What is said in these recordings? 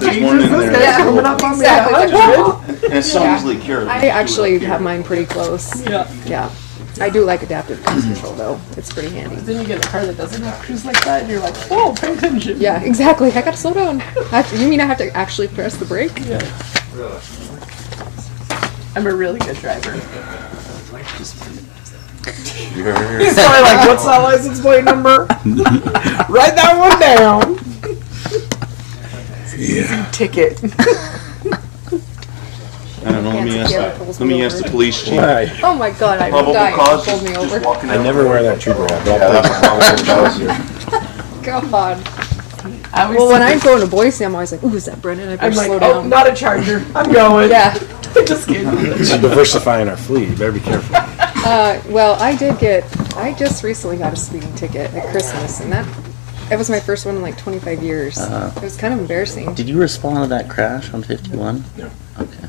There's one in there. Yeah, coming up on me at 100. And it's so easily cured. I actually have mine pretty close. Yeah. Yeah. I do like adaptive cruise control though. It's pretty handy. Then you get a car that doesn't have cruise like that, and you're like, whoa, pay attention. Yeah, exactly. I gotta slow down. You mean I have to actually press the brake? Yeah. I'm a really good driver. He's probably like, what's that license plate number? Write that one down. Yeah. Ticket. I don't know. Let me ask the police chief. Why? Oh my god, I'm Probable dying. cause. Pulled me Just over. walking I out. never wear that trooper hat, but Yeah, I'll that's take probable it. cause. God. I always Well, when think I'm going to Boise, I'm always like, ooh, is that Brennan? I I'm better like, slow oh, down. not a Charger. I'm going. Yeah. Just kidding. It's diversifying our fleet. You better be careful. Well, I just recently got a speeding ticket at Christmas, and that was my first one in like 25 years. It was kind of embarrassing. Did you respond to that crash on 51? No. Okay.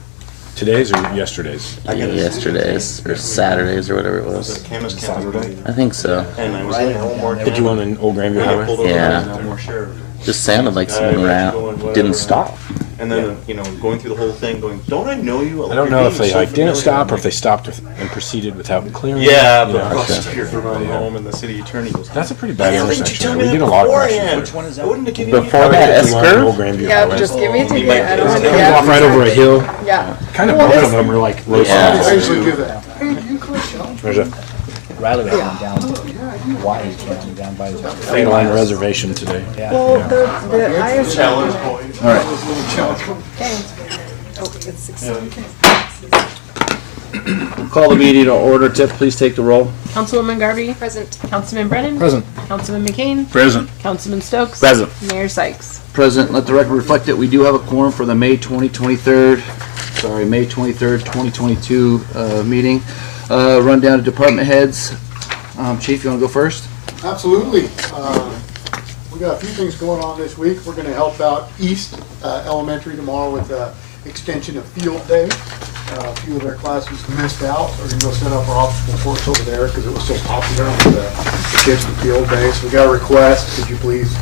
Today's or yesterday's? Yesterday's or Saturday's or whatever it was. Chemist Saturday. I think so. And I was like, no more. Did you on an old Grandview I got pulled highway? over. Yeah. No more sheriff. Just sounded like someone didn't stop. And then, going through the whole thing, going, don't I know you? I don't know if they didn't stop or if they stopped and proceeded without clearing. Yeah, you but know. the prosecutor from around home and the city attorney goes, That's a pretty bad why didn't you tell intersection. me We that get a lot of beforehand? crashes. Which one is that? I wouldn't have given you Before that You want an old S-curve? Grandview Yeah, highway. just give me a ticket. might I don't want to Comes off right over a hill. Yeah. Kind of both of them are like low Yeah. sides. usually do that. There's a Riley went down Wise went down by the State Line reservation today. Well, the ISO. challenge point. All right. Okay. Oh, it's 6. Call the meeting to order. Tip, please take the roll. Councilwoman Garvey. Present. Councilman Brennan. Present. Councilman McCain. Present. Councilman Stokes. Present. Mayor Sykes. Present. Let the record reflect that we do have a quorum for the May 23rd, 2022 meeting. Run down to department heads. Chief, you want to go first? Absolutely. We got a few things going on this week. We're going to help out East Elementary tomorrow with the extension of field day. A few of their classes missed out. We're going to go set up our obstacle course over there because it was so popular with the kids in field day. So we got a request. Could you please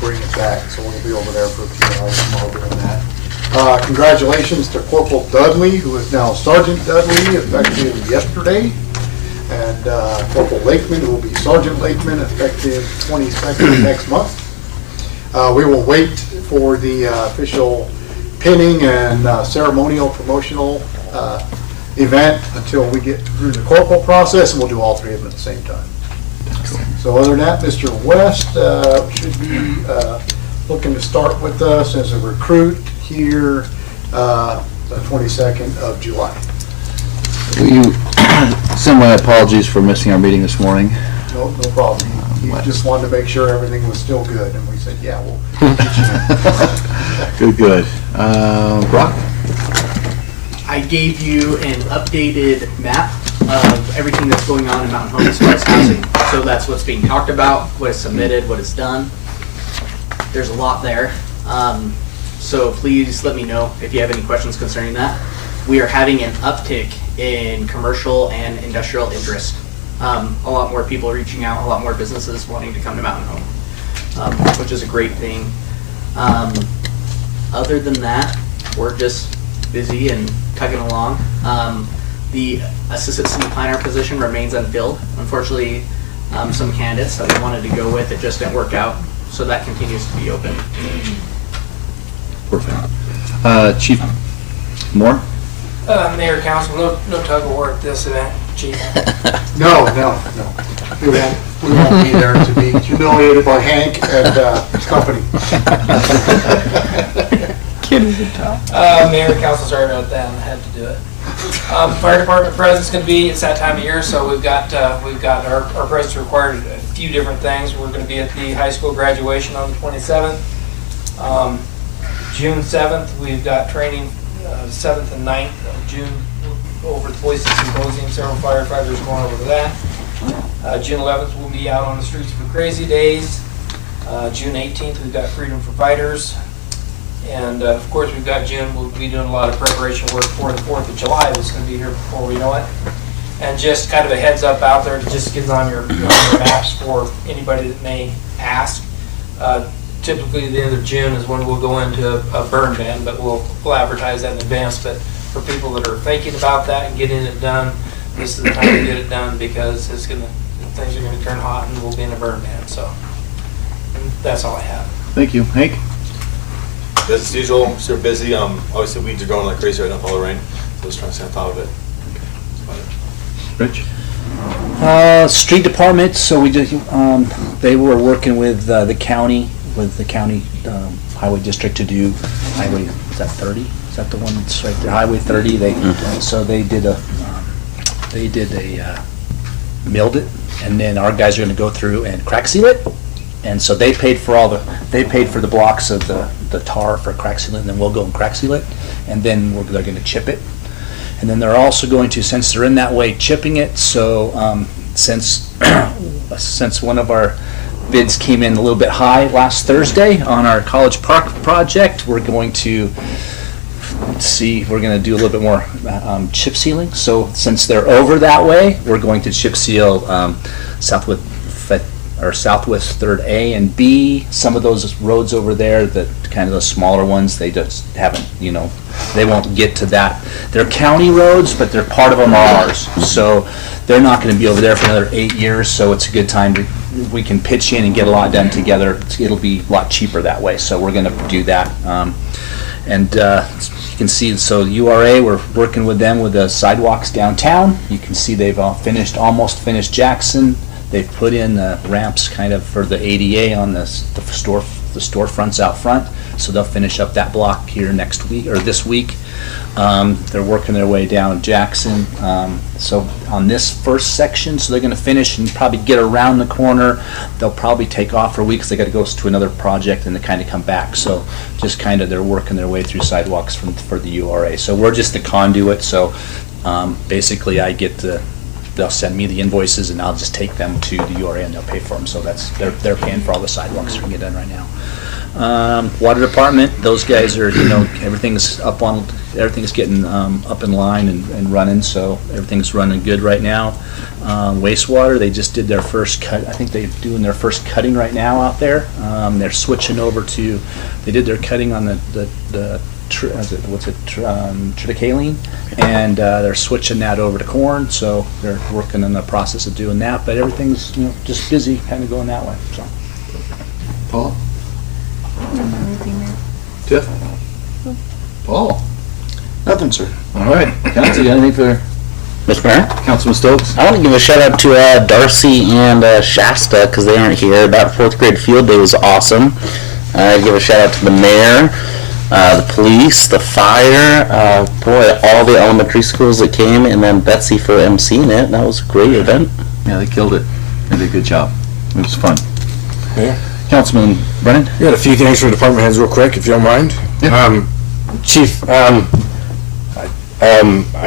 bring it back? So we'll be over there for a few hours tomorrow doing that. Congratulations to Corporal Dudley, who is now Sergeant Dudley, effective yesterday. And Corporal Lakeman, who will be Sergeant Lakeman, effective 22nd next month. We will wait for the official pinning and ceremonial promotional event until we get through the corporal process, and we'll do all three of them at the same time. So other than that, Mr. West should be looking to start with us as a recruit here the 22nd of July. You send my apologies for missing our meeting this morning. No problem. He just wanted to make sure everything was still good, and we said, yeah, we'll get you in. Good. Brock? I gave you an updated map of everything that's going on in Mountain Home as far as housing. So that's what's being talked about, what is submitted, what is done. There's a lot there. So please let me know if you have any questions concerning that. We are having an uptick in commercial and industrial interest. A lot more people reaching out, a lot more businesses wanting to come to Mountain Home, which is a great thing. Other than that, we're just busy and tugging along. The assistant city planner position remains unfilled. Unfortunately, some candidates that we wanted to go with, it just didn't work out, so that continues to be open. Perfect. Chief Moore? Mayor, council, no tug of war at this event, chief. No. We won't be there to be humiliated by Hank and his company. Kidding the top. Mayor, council, sorry about that, I had to do it. Fire department presence gonna be, it's that time of year, so we've got our presence required a few different things. We're gonna be at the high school graduation on the 27th. June 7th, we've got training, 7th and 9th of June over at the Boise Symposium, several firefighters going over to that. June 11th, we'll be out on the streets for Crazy Days. June 18th, we've got Freedom for Fighters. And of course, we've got June, we'll be doing a lot of preparation work for the 4th of July that's going to be here before we know it. And just kind of a heads up out there to just get on your maps for anybody that may ask. typically the end of June is when we'll go into a burn ban, but we'll advertise that in advance. But for people that are thinking about that and getting it done, this is the time to get it done because things are gonna turn hot and we'll be in a burn ban, so. And that's all I have. Thank you. Hank? Business as usual, super busy. Obviously weeds are growing like crazy right now with all the rain, so just trying to stay on top of it. Rich? Street department, so we just, they were working with the county highway district to do highway, is that 30? Is that the one that's right there? Highway 30, so they did milled it, and then our guys are gonna go through and crack seal it. And so they paid for the blocks of the tar for crack sealing, and then we'll go and crack seal it, and then they're gonna chip it. And then they're also going to, since they're in that way, chipping it, so since one of our bids came in a little bit high last Thursday on our College Park project, we're going to do a little bit more chip sealing. So since they're over that way, we're going to chip seal Southwest 3rd A and B. Some of those roads over there, the kind of the smaller ones, they just haven't, they won't get to that. They're county roads, but they're part of them are ours. So they're not going to be over there for another 8 years. So it's a good time we can pitch in and get a lot done together. It'll be a lot cheaper that way. So we're going to do that. You can see, so URA, we're working with them with the sidewalks downtown. You can see they've almost finished Jackson. They've put in the ramps kind of for the ADA on the storefronts out front. So they'll finish up that block here next week or this week. They're working their way down Jackson. So on this first section, so they're going to finish and probably get around the corner. They'll probably take off for a week because they got to go to another project and they kind of come back. So just kind of they're working their way through sidewalks for the URA. So we're just the conduit. So basically, they'll send me the invoices and I'll just take them to the URA and they'll pay for them. So they're paying for all the sidewalks we can get done right now. Water department, those guys are, everything's getting up in line and running, so everything's running good right now. Wastewater, they just did their first cut. I think they're doing their first cutting right now out there. They're switching over they did their cutting on the triticale, and they're switching that over to corn, so they're working in the process of doing that, but everything's, just busy kind of going that way, so. Paul? Jeff? Paul? Nothing, sir. All right. Council, you got anything for Mr. Mayor? Councilman Stokes? I want to give a shout out to Darcy and Shasta because they aren't here. That 4th grade field day was awesome. I give a shout out to the mayor, the police, the fire, all the elementary schools that came, and then Betsy for emceeing it. That was a great event. Yeah, they killed it. They did a good job. It was fun. Yeah. Councilman Brennan? We got a few things for department heads real quick, if you don't mind. Yeah. Chief, I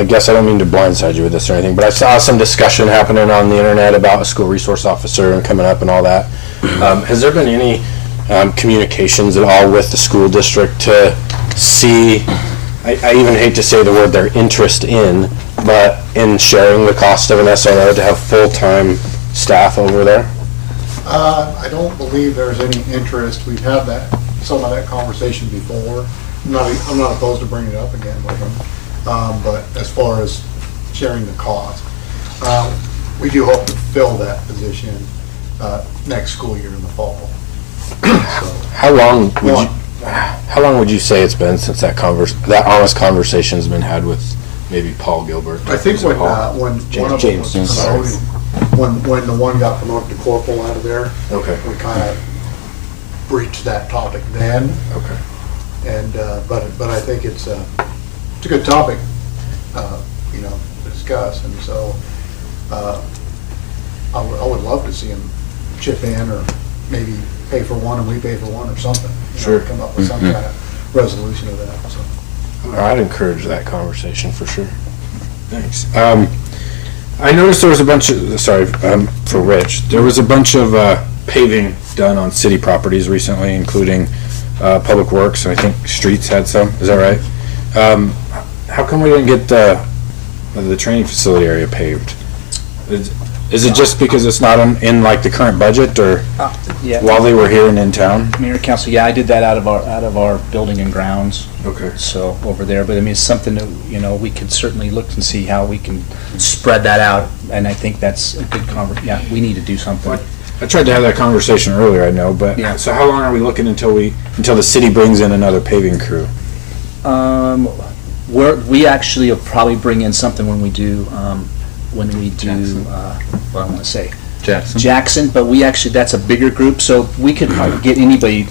guess I don't mean to blindside you with this or anything, but I saw some discussion happening on the internet about a school resource officer and coming up and all that. Has there been any communications at all with the school district to see, I even hate to say the word their interest in, but in sharing the cost of an SRO to have full-time staff over there? I don't believe there's any interest. We've had some of that conversation before. I'm not opposed to bringing it up again with them. But as far as sharing the cost, we do hope to fill that position next school year in the fall. So, How long would you say it's been since that honest conversation's been had with maybe Paul Gilbert? I think when one of them was promoted, when the one got promoted to corporal out of there, Okay. we kind of breached that topic then. Okay. And but I think it's a good topic, to discuss, and so I would love to see him chip in, or maybe pay for one and we pay for one, or something. Sure. Come up with some kind of resolution of that. So. I'd encourage that conversation for sure. Thanks. I noticed there was a bunch of, for Rich, there was a bunch of paving done on city properties recently, including Public Works, and I think Streets had some. Is that right? How come we didn't get the training facility area paved? Is it just because it's not in like the current budget, or Yeah. while they were here and in town? Mayor, council, yeah, I did that out of our building and grounds. Okay. So over there, but I mean, it's something that, we could certainly look and see how we can spread that out. And I think that's a good yeah, we need to do something. I tried to have that conversation earlier, I know, but Yeah. so how long are we looking until the city brings in another paving crew? We actually will probably bring in something when we do, Jackson. What I want to say, Jackson. Jackson, but that's a bigger group, so we could probably get anybody.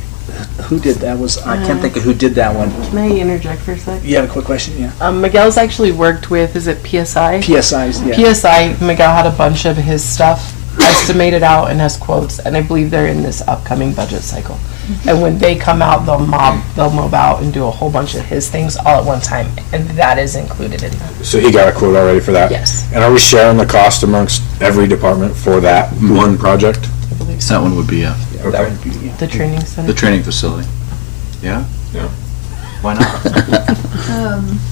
Who did that? I can't think of who did that one. Can I interject for a sec? You have a quick question? Yeah. Miguel's actually worked with, is it PSI? PSIs, yeah. PSI, Miguel had a bunch of his stuff estimated out and has quotes, and I believe they're in this upcoming budget cycle. And when they come out, they'll mob out and do a whole bunch of his things all at one time, and that is included in that. So he got a quote already for that? Yes. And are we sharing the cost amongst every department for that one project? I believe so. That one would be, That Okay. would be, yeah. The training the center. training facility. Yeah? Yeah. Why not?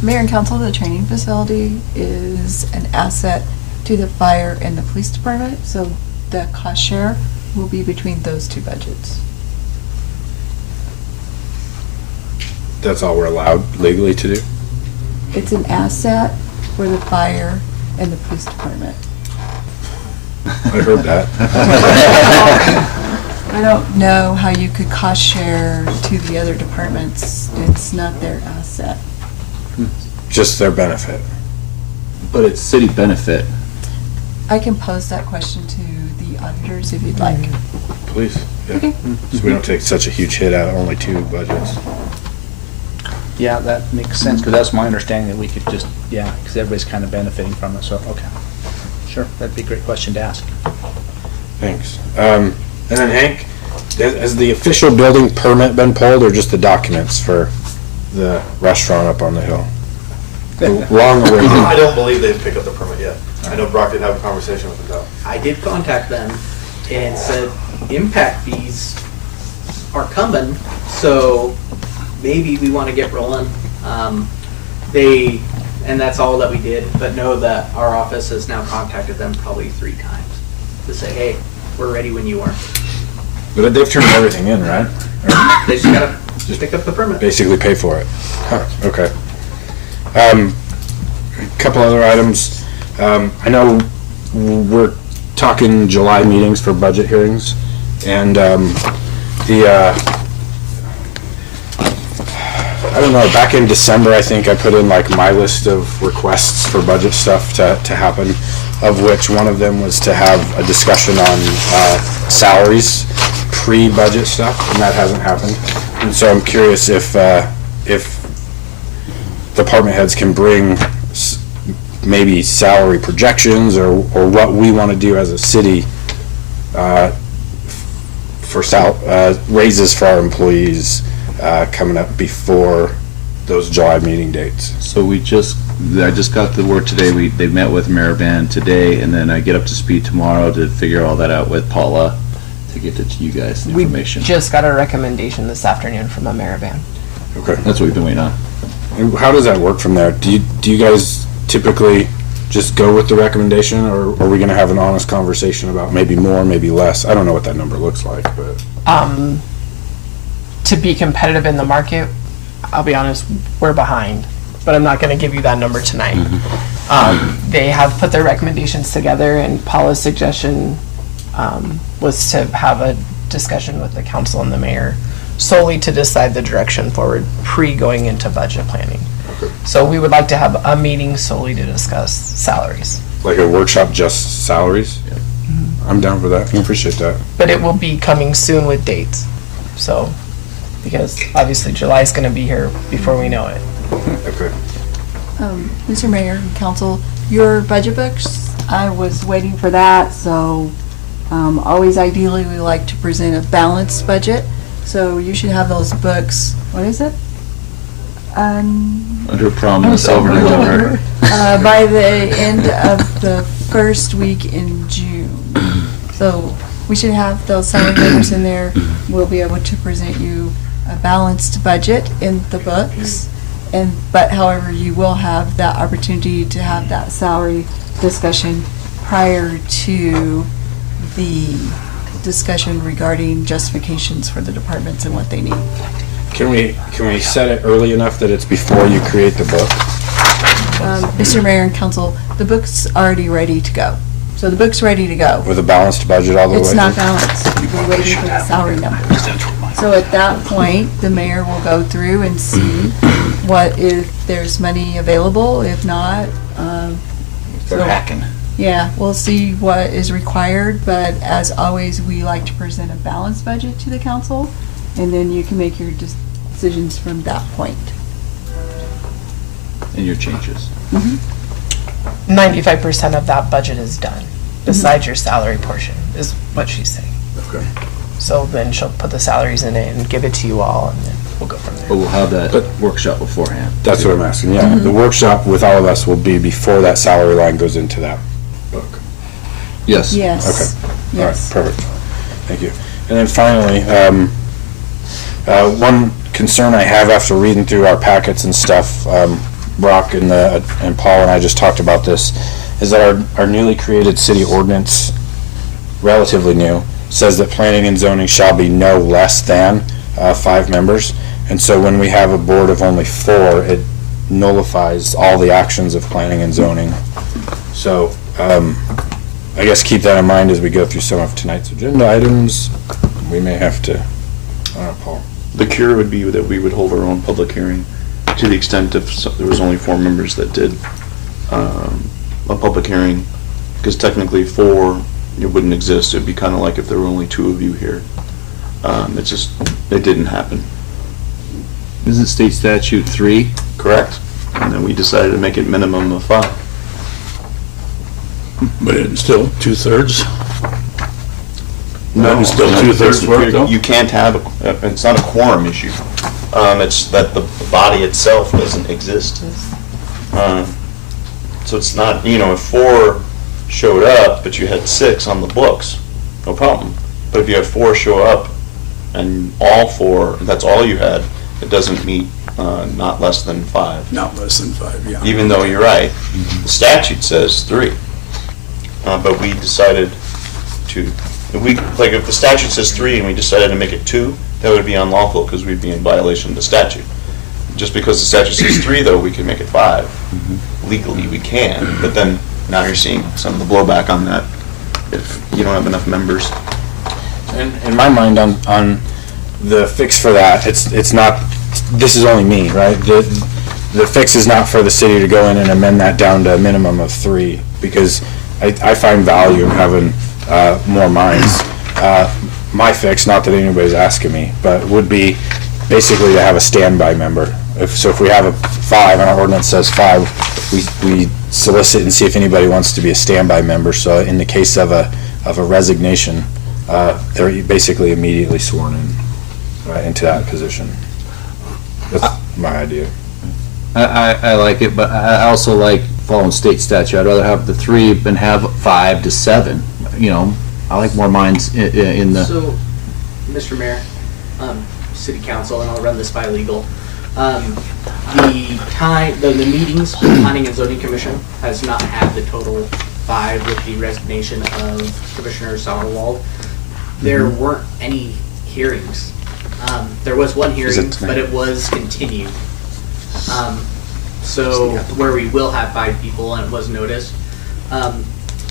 Mayor and council, the training facility is an asset to the fire and the police department, so the cost share will be between those two budgets. That's all we're allowed legally to do? It's an asset for the fire and the police department. I heard that. I don't know how you could cost share to the other departments. It's not their asset. Just their benefit. But it's city benefit. I can pose that question to the auditors if you'd like. Please. Yeah. Okay. So we don't take such a huge hit out of only two budgets. Yeah, that makes sense, because that's my understanding that we could just, because everybody's kind of benefiting from it, so, okay. Sure, that'd be a great question to ask. Thanks. And then Hank, has the official building permit been pulled, or just the documents for the restaurant up on the hill? Long awaited. I don't believe they've picked up the permit yet. I know Brock did have a conversation with them though. I did contact them and said impact fees are coming, so maybe we want to get rolling. And that's all that we did, but know that our office has now contacted them probably 3 times to say, hey, we're ready when you are. But they've turned everything in, right? Or They just gotta pick up the permit. basically pay for it. Huh, okay. A couple other items. I know we're talking July meetings for budget hearings, and I don't know, back in December, I think I put in like my list of requests for budget stuff to happen, of which one of them was to have a discussion on salaries, pre-budget stuff, and that hasn't happened. And so I'm curious if department heads can bring maybe salary projections or what we want to do as a city for raises for our employees coming up before those July meeting dates. So I just got the word today, they met with Mariband today, and then I get up to speed tomorrow to figure all that out with Paula to get to you guys the information. We just got a recommendation this afternoon from a Maravan. Okay. That's what we've been waiting on. And how does that work from there? Do you guys typically just go with the recommendation, or are we going to have an honest conversation about maybe more, maybe less? I don't know what that number looks like, but To be competitive in the market, I'll be honest, we're behind, but I'm not going to give you that number tonight. They have put their recommendations together, and Paula's suggestion was to have a discussion with the council and the mayor solely to decide the direction forward pre-going into budget planning. So we would like to have a meeting solely to discuss salaries. like a workshop just salaries? I'm down for that. I appreciate that. But it will be coming soon with dates. So, because obviously July is going to be here before we know it. Okay. Mr. Mayor and Council, your budget books, I was waiting for that, so always ideally we like to present a balanced budget. So you should have those books, what is it? Under promise, over deliver. By the end of the first week in June. So we should have those salary numbers in there. We'll be able to present you a balanced budget in the books. But however, you will have that opportunity to have that salary discussion prior to the discussion regarding justifications for the departments and what they need. Can we set it early enough that it's before you create the book? Mr. Mayor and Council, the book's already ready to go. So the book's ready to go. With a balanced budget all the way? It's not balanced. We're waiting for the salary numbers. So at that point, the mayor will go through and see what, if there's money available, if not, They're hacking. yeah, we'll see what is required, but as always, we like to present a balanced budget to the council, and then you can make your decisions from that point. And your changes. 95% of that budget is done, besides your salary portion, is what she's saying. Okay. So then she'll put the salaries in it and give it to you all, and then we'll go from there. But we'll have that workshop beforehand. That's what I'm asking, yeah. The workshop with all of us will be before that salary line goes into that book. Yes. Yes. Okay. Yes. All right, perfect. Thank you. And then finally, one concern I have after reading through our packets and stuff, Brock and Paul and I just talked about this, is that our newly created city ordinance, relatively new, says that planning and zoning shall be no less than 5 members. And so when we have a board of only 4, it nullifies all the actions of planning and zoning. So I guess keep that in mind as we go through some of tonight's agenda items. We may have to, I don't know, Paul. The cure would be that we would hold our own public hearing to the extent if there was only 4 members that did a public hearing, because technically 4, it wouldn't exist. It'd be kind of like if there were only 2 of you here. It didn't happen. Isn't state statute 3? Correct. And then we decided to make it minimum of 5. But it's still 2/3? No, it's still 2/3 work, though? You can't have, it's not a quorum issue. It's that the body itself doesn't exist. So it's not, if 4 showed up, but you had 6 on the books, no problem. But if you have 4 show up and all 4, that's all you had, it doesn't meet not less than 5. Not less than 5, yeah. Even though you're right, the statute says 3. But we decided to, if the statute says 3 and we decided to make it 2, that would be unlawful because we'd be in violation of the statute. Just because the statute says 3, though, we can make it 5. Legally, we can, but then now you're seeing some of the blowback on that if you don't have enough members. And in my mind, on the fix for that, it's not, this is only me, right? The fix is not for the city to go in and amend that down to a minimum of 3, because I find value in having more minds. My fix, not that anybody's asking me, but would be basically to have a standby member. If we have a 5 and our ordinance says 5, we solicit and see if anybody wants to be a standby member. So in the case of a resignation, they're basically immediately sworn in into that position. That's my idea. I like it, but I also like following state statute. I'd rather have the 3 than have 5 to 7. I like more minds in the. So, Mr. Mayor, City Council, and I'll run this by legal. The meetings, the Planning and Zoning Commission has not had the total 5 with the resignation of Commissioner Sauerwald. There weren't any hearings. There was one hearing, but it was continued. So where we will have 5 people, and it was noticed.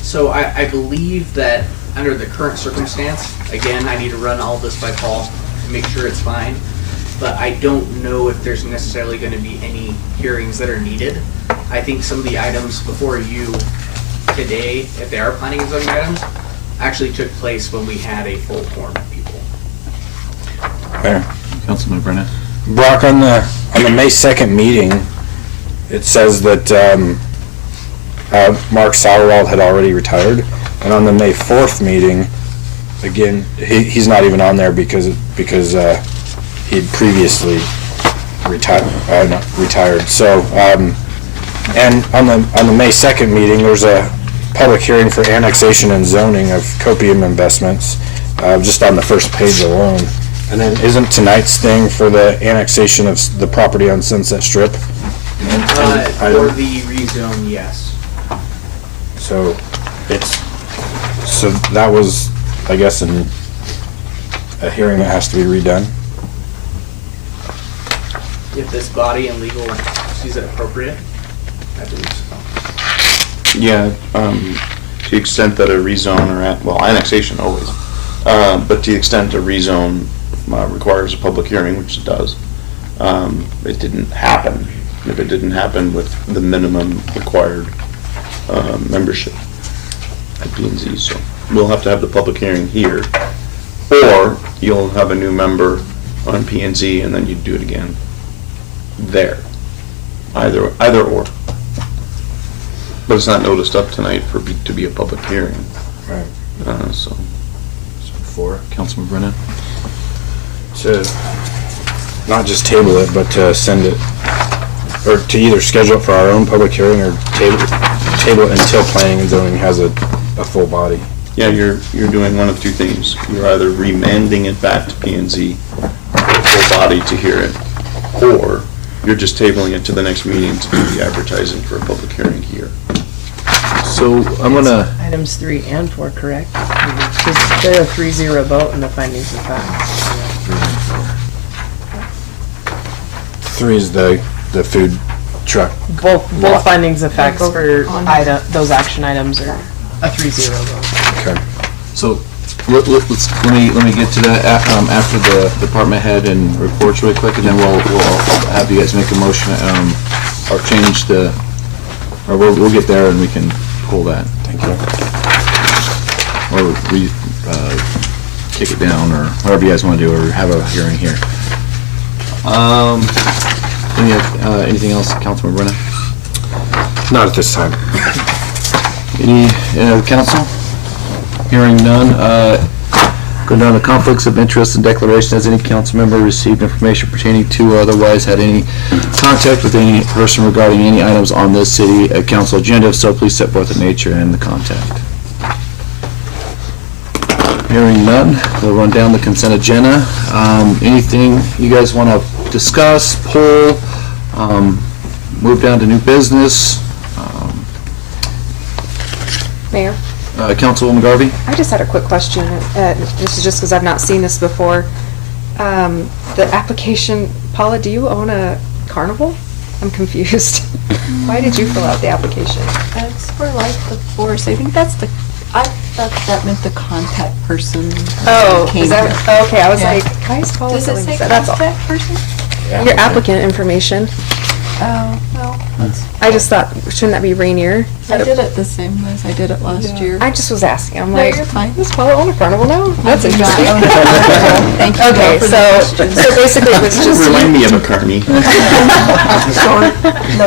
So I believe that under the current circumstance, again, I need to run all this by Paul to make sure it's fine. But I don't know if there's necessarily going to be any hearings that are needed. I think some of the items before you today, if they are planning and zoning items, actually took place when we had a full quorum of people. Fair. Councilman Brennan. Brock, on the May 2nd meeting, it says that Mark Sauerwald had already retired, and on the May 4th meeting, again, he's not even on there because he'd previously retired. So, and on the May 2nd meeting, there's a public hearing for annexation and zoning of copium investments, just on the first page alone. And then isn't tonight's thing for the annexation of the property on Sunset Strip? For the rezone, yes. So, So that was, I guess, a hearing that has to be redone. If this body and legal sees it appropriate, I believe so. Yeah, to the extent that a rezone well, annexation always, but to the extent a rezone requires a public hearing, which it does, it didn't happen. If it didn't happen with the minimum required membership at P&Z, so we'll have to have the public hearing here, or you'll have a new member on P&Z and then you do it again there. Either or. But it's not noticed up tonight to be a public hearing. Right. So. For Councilman Brennan? To not just table it, but to send it, or to either schedule it for our own public hearing or table it until planning and zoning has a full body. Yeah, you're doing one of two things. You're either remanding it back to P&Z for a full body to hear it, or you're just tabling it to the next meeting to do the advertising for a public hearing here. So I'm gonna, Items 3 and 4, correct? Because they're a 3-0 vote in the findings of facts. 3 is the food truck. Both findings of facts for those action items are a 3-0 vote. Okay. so let me get to that after the department head and reports really quick, and then we'll have you guys make a motion, or change or we'll get there and we can pull that. Thank you. Or kick it down, or whatever you guys want to do, or have a hearing here. Anything else, Councilman Brennan? Not at this time. Any council? Hearing none. Go down to conflicts of interest and declaration. Has any council member received information pertaining to or otherwise had any contact with any person regarding any items on this city council agenda? If so, please set forth the nature and the contact. Hearing none, we'll run down the consent agenda. Anything you guys want to discuss, pull, move down to new business? Mayor? Councilwoman Garvey? I just had a quick question. This is just because I've not seen this before. The application, Paula, do you own a carnival? I'm confused. Why did you fill out the application? It's for like the force. I think I thought that meant the contact person. Oh, came is that, here. okay, I was Yeah. like, why is Paula Does it filling say this out? That's all. contact person? Your applicant information. Oh, well, I just thought, shouldn't that be Rainier? I did it the same as I did it last year. I just was asking. I'm No, like, you're fine. does Paula own a carnival now? That's do not interesting. own a carnival. Thank you, Okay, though, for the so question. basically it was just. Remind me of a carny.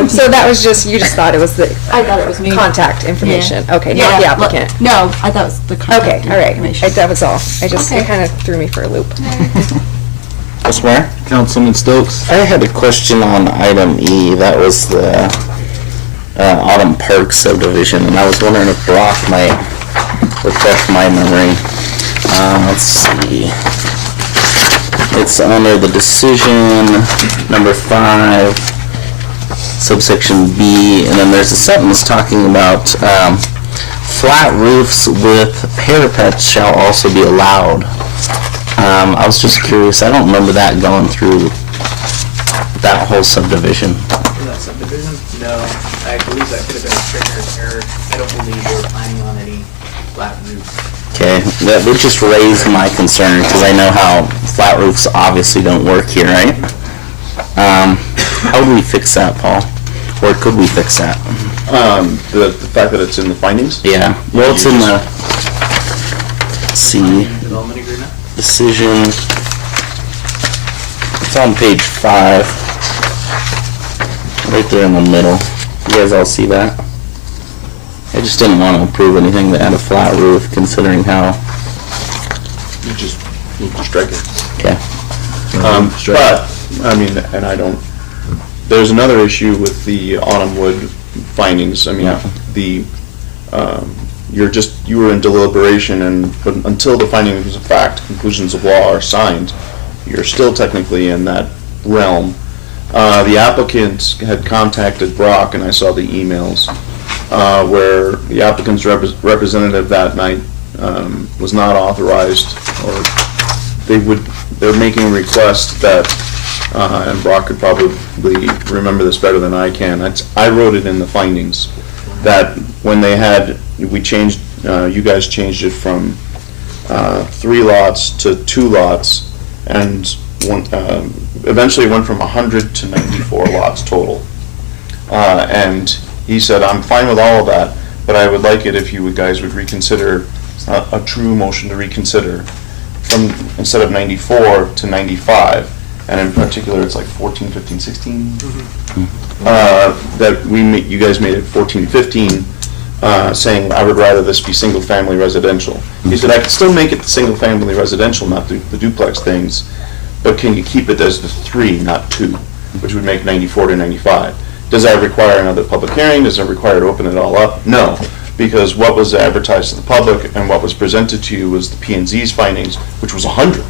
So that was just, you just thought it was the I thought it was me. contact information. Yeah. Okay, Yeah, not the applicant. No, I thought it was the contact Okay, all right. information. That was all. I just, Okay. it kind of threw me for a loop. Mr. Mayor? Councilman Stokes? I had a question on item E. That was the Autumn Park subdivision, and I was wondering if Brock might refresh my memory. Let's see. It's under the decision number 5, subsection B, and then there's a sentence talking about flat roofs with parapets shall also be allowed. I was just curious. I don't remember that going through that whole subdivision. For that subdivision? No, I believe that could have been a trigger error. I don't believe they were planning on any flat roofs. Okay, that would just raise my concern because I know how flat roofs obviously don't work here, right? How do we fix that, Paul? Or could we fix that? The fact that it's in the findings? Yeah, well, it's in the, let's see, Development agreement? decision, it's on page 5, right there in the middle. You guys all see that? I just didn't want to approve anything that had a flat roof, considering how, You just strike it. okay. But, I mean, and I don't, there's another issue with the Autumn Wood findings. I mean, Yeah. you were in deliberation, but until the findings of fact, conclusions of law are signed, you're still technically in that realm. The applicant had contacted Brock, and I saw the emails, where the applicant's representative that night was not authorized, or they're making a request that, and Brock could probably remember this better than I can. I wrote it in the findings, that when we changed, you guys changed it from 3 lots to 2 lots, and eventually it went from 100 to 94 lots total. And he said, I'm fine with all of that, but I would like it if you guys would reconsider, it's not a true motion to reconsider, from, instead of 94 to 95, and in particular, it's like 14, 15, 16, that you guys made it 14, 15, saying, I would rather this be single-family residential. He said, I could still make it single-family residential, not the duplex things, but can you keep it as the 3, not 2, which would make 94 to 95? Does that require another public hearing? Does it require to open it all up? No, because what was advertised to the public and what was presented to you was the P&Z's findings, which was 100.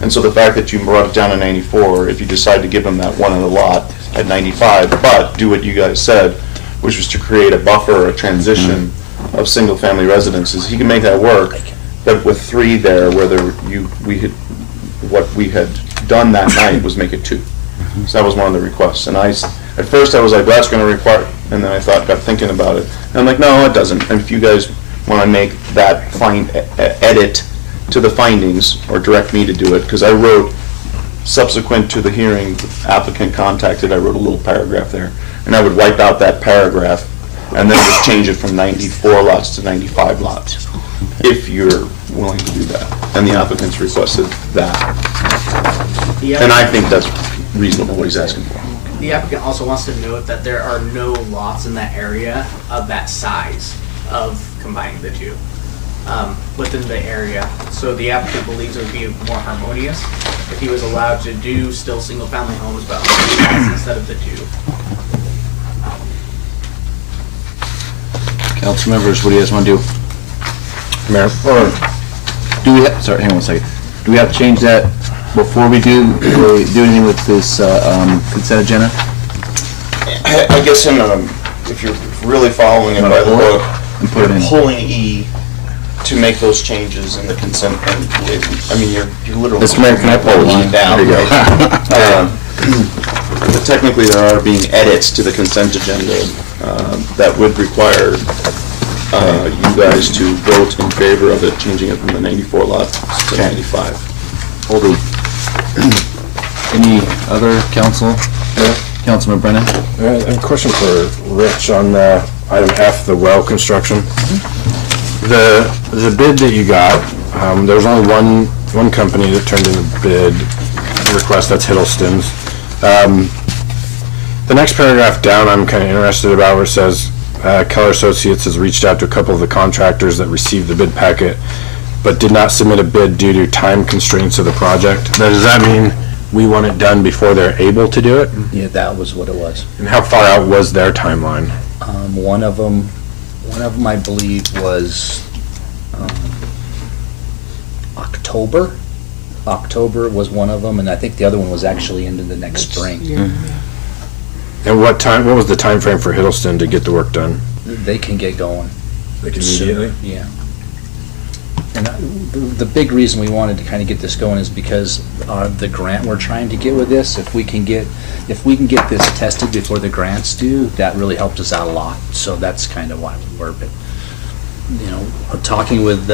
And so the fact that you brought it down to 94, if you decide to give them that one other lot at 95, but do what you guys said, which was to create a buffer, a transition of single-family residences, he can make that work. But with 3 there, what we had done that night was make it 2. So that was one of the requests. And at first I was like, that's going to require, and then I got thinking about it. And I'm like, no, it doesn't. And if you guys want to make that edit to the findings, or direct me to do it, because I wrote, subsequent to the hearing, the applicant contacted, I wrote a little paragraph there. And I would wipe out that paragraph and then just change it from 94 lots to 95 lots, if you're willing to do that. And the applicant's requested that. And I think that's reasonable what he's asking for. The applicant also wants to note that there are no lots in that area of that size of combining the two within the area. So the applicant believes it would be more harmonious if he was allowed to do still single-family homes, but on 3 lots instead of the 2. Council members, what do you guys want to do? Mayor, Do we have, sorry, hang on one second. Do we have to change that before we do anything with this consent agenda? I guess if you're really following it by the book, you're pulling E to make those changes in the consent. And you're literally. Mr. Mayor, can I pull the line down? There you go. But technically, there are being edits to the consent agenda that would require you guys to vote in favor of it, changing it from the 94 lots to 95. Hold on. Any other council? Councilman Brennan? I have a question for Rich on item F, the well construction. The bid that you got, there was only one company that turned in a bid request, that's Hiddleston's. The next paragraph down I'm kind of interested about, where it says Keller Associates has reached out to a couple of the contractors that received the bid packet but did not submit a bid due to time constraints of the project. Now, does that mean we want it done before they're able to do it? Yeah, that was what it was. And how far out was their timeline? One of them, I believe, was October. October was one of them, and I think the other one was actually into the next spring. And what was the time frame for Hiddleston to get the work done? They can get going. Like immediately? Yeah. And the big reason we wanted to kind of get this going is because the grant we're trying to get with this, if we can get this tested before the grants do, that really helps us out a lot. So that's kind of why we're, but, talking with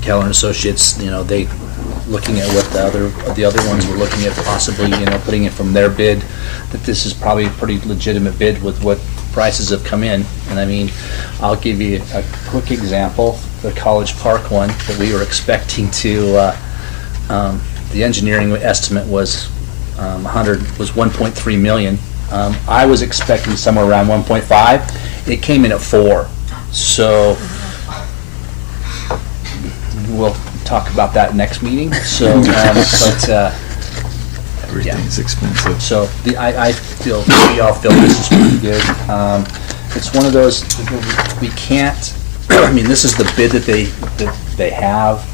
Keller and Associates, they looking at what the other ones were looking at, possibly, putting it from their bid, that this is probably a pretty legitimate bid with what prices have come in. And I'll give you a quick example. The College Park one that we were expecting to, the engineering estimate was 1.3 million. I was expecting somewhere around 1.5. It came in at 4. So we'll talk about that next meeting. So, Everything's expensive. So we all feel this is pretty good. It's one of those, we can't, this is the bid that they have.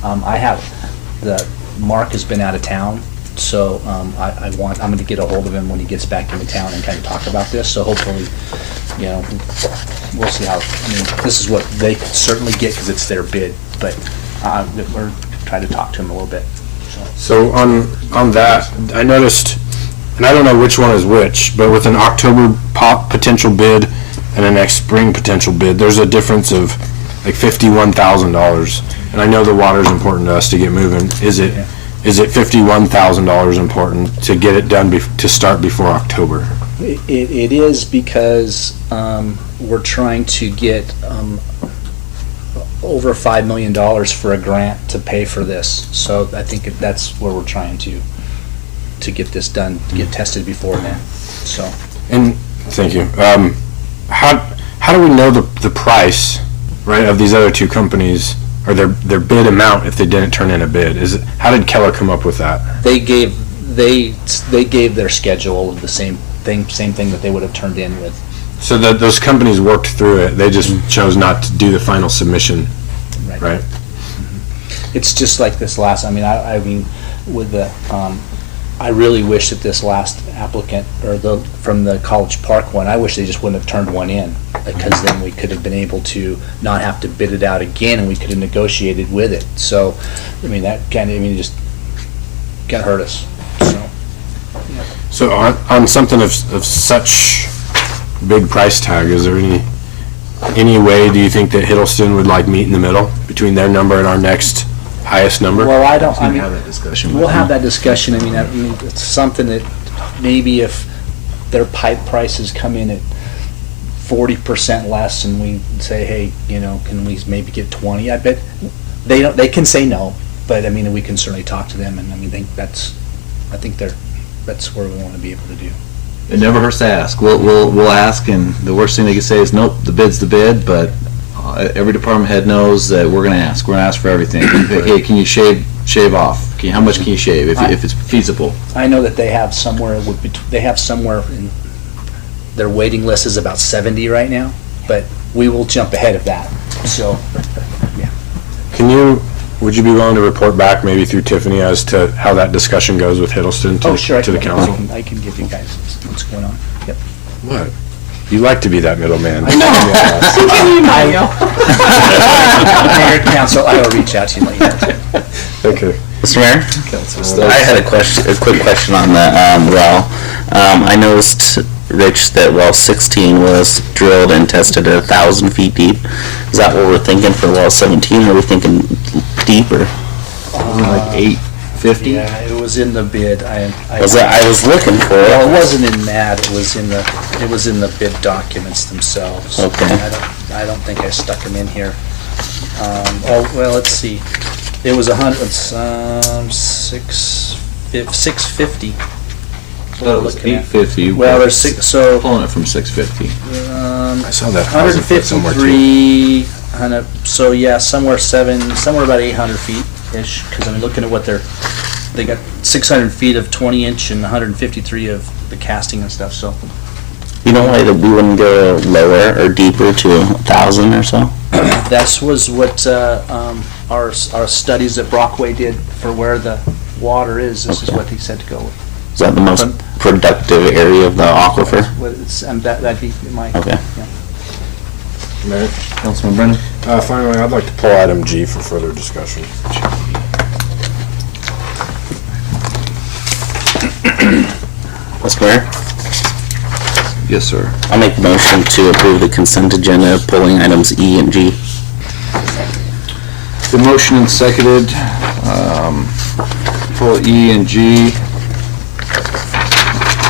Mark has been out of town, so I'm going to get a hold of him when he gets back into town and kind of talk about this. So hopefully, we'll see how, I mean, this is what they could certainly get because it's their bid, but we're trying to talk to them a little bit. So on that, I noticed, and I don't know which one is which, but with an October potential bid and a next spring potential bid, there's a difference of like $51,000. And I know the water's important to us to get moving. Is it $51,000 important to get it done to start before October? It is because we're trying to get over $5 million for a grant to pay for this. So I think that's where we're trying to get this done, to get tested before then. So. And thank you. How do we know the price, right, of these other two companies, or their bid amount if they didn't turn in a bid? How did Keller come up with that? They gave their schedule of the same thing that they would have turned in with. So those companies worked through it. They just chose not to do the final submission, right? It's just like this last. I mean, with the. I really wish that this last applicant, or from the College Park one, I wish they just wouldn't have turned one in, because then we could have been able to not have to bid it out again, and we could have negotiated with it. So, I mean, just can hurt us. So. Yeah. So on something of such big price tag, is there any way do you think that Hiddleston would like meet in the middle between their number and our next highest number? Well, I mean, have that discussion. we'll have that discussion. I mean, it's something that maybe if their pipe prices come in at 40% less, and we say, hey, can we maybe get 20? I bet they can say no, but I mean, we can certainly talk to them, and I mean, that's where we want to be able to do. It never hurts to ask. We'll ask, and the worst thing they can say is, nope, the bid's the bid, but every department head knows that we're gonna ask. We're gonna ask for everything. Hey, can you shave off? How much can you shave if it's feasible? I know that they have somewhere in their waiting list is about 70 right now, but we will jump ahead of that. So, yeah. Would you be willing to report back maybe through Tiffany as to how that discussion goes with Hiddleston to the council? I can give you guys what's going on. Yep. What? You like to be that middleman. Mayor, council, I will reach out to you later. Okay. Mr. Mayor? I had a quick question on the well. I noticed, Rich, that well 16 was drilled and tested at 1,000 feet deep. Is that what we're thinking for well 17, or are we thinking deeper? Like 850? Yeah, it was in the bid. I was looking for it. Well, it wasn't in that. It was in the bid documents themselves. Okay. I don't think I stuck them in here. Let's see. It was 650. It was 850. Well, there's six. So pulling it from 650. I saw that 153. So yeah, somewhere about 800 feet ish. Because I'm looking at what they got 600 feet of 20-inch and 153 of the casting and stuff. So. You know why that we wouldn't go lower or deeper to 1,000 or so? That was what our studies that Brockway did for where the water is. This is what they said to go with. Is that the most productive area of the aquifer? That'd be my. Okay. Yeah. Mayor? Councilman Brennan? Finally, I'd like to pull item G for further discussion. Mr. Mayor? Yes, sir. I'll make a motion to approve the consent agenda, pulling items E and G. The motion and seconded, pull E and G.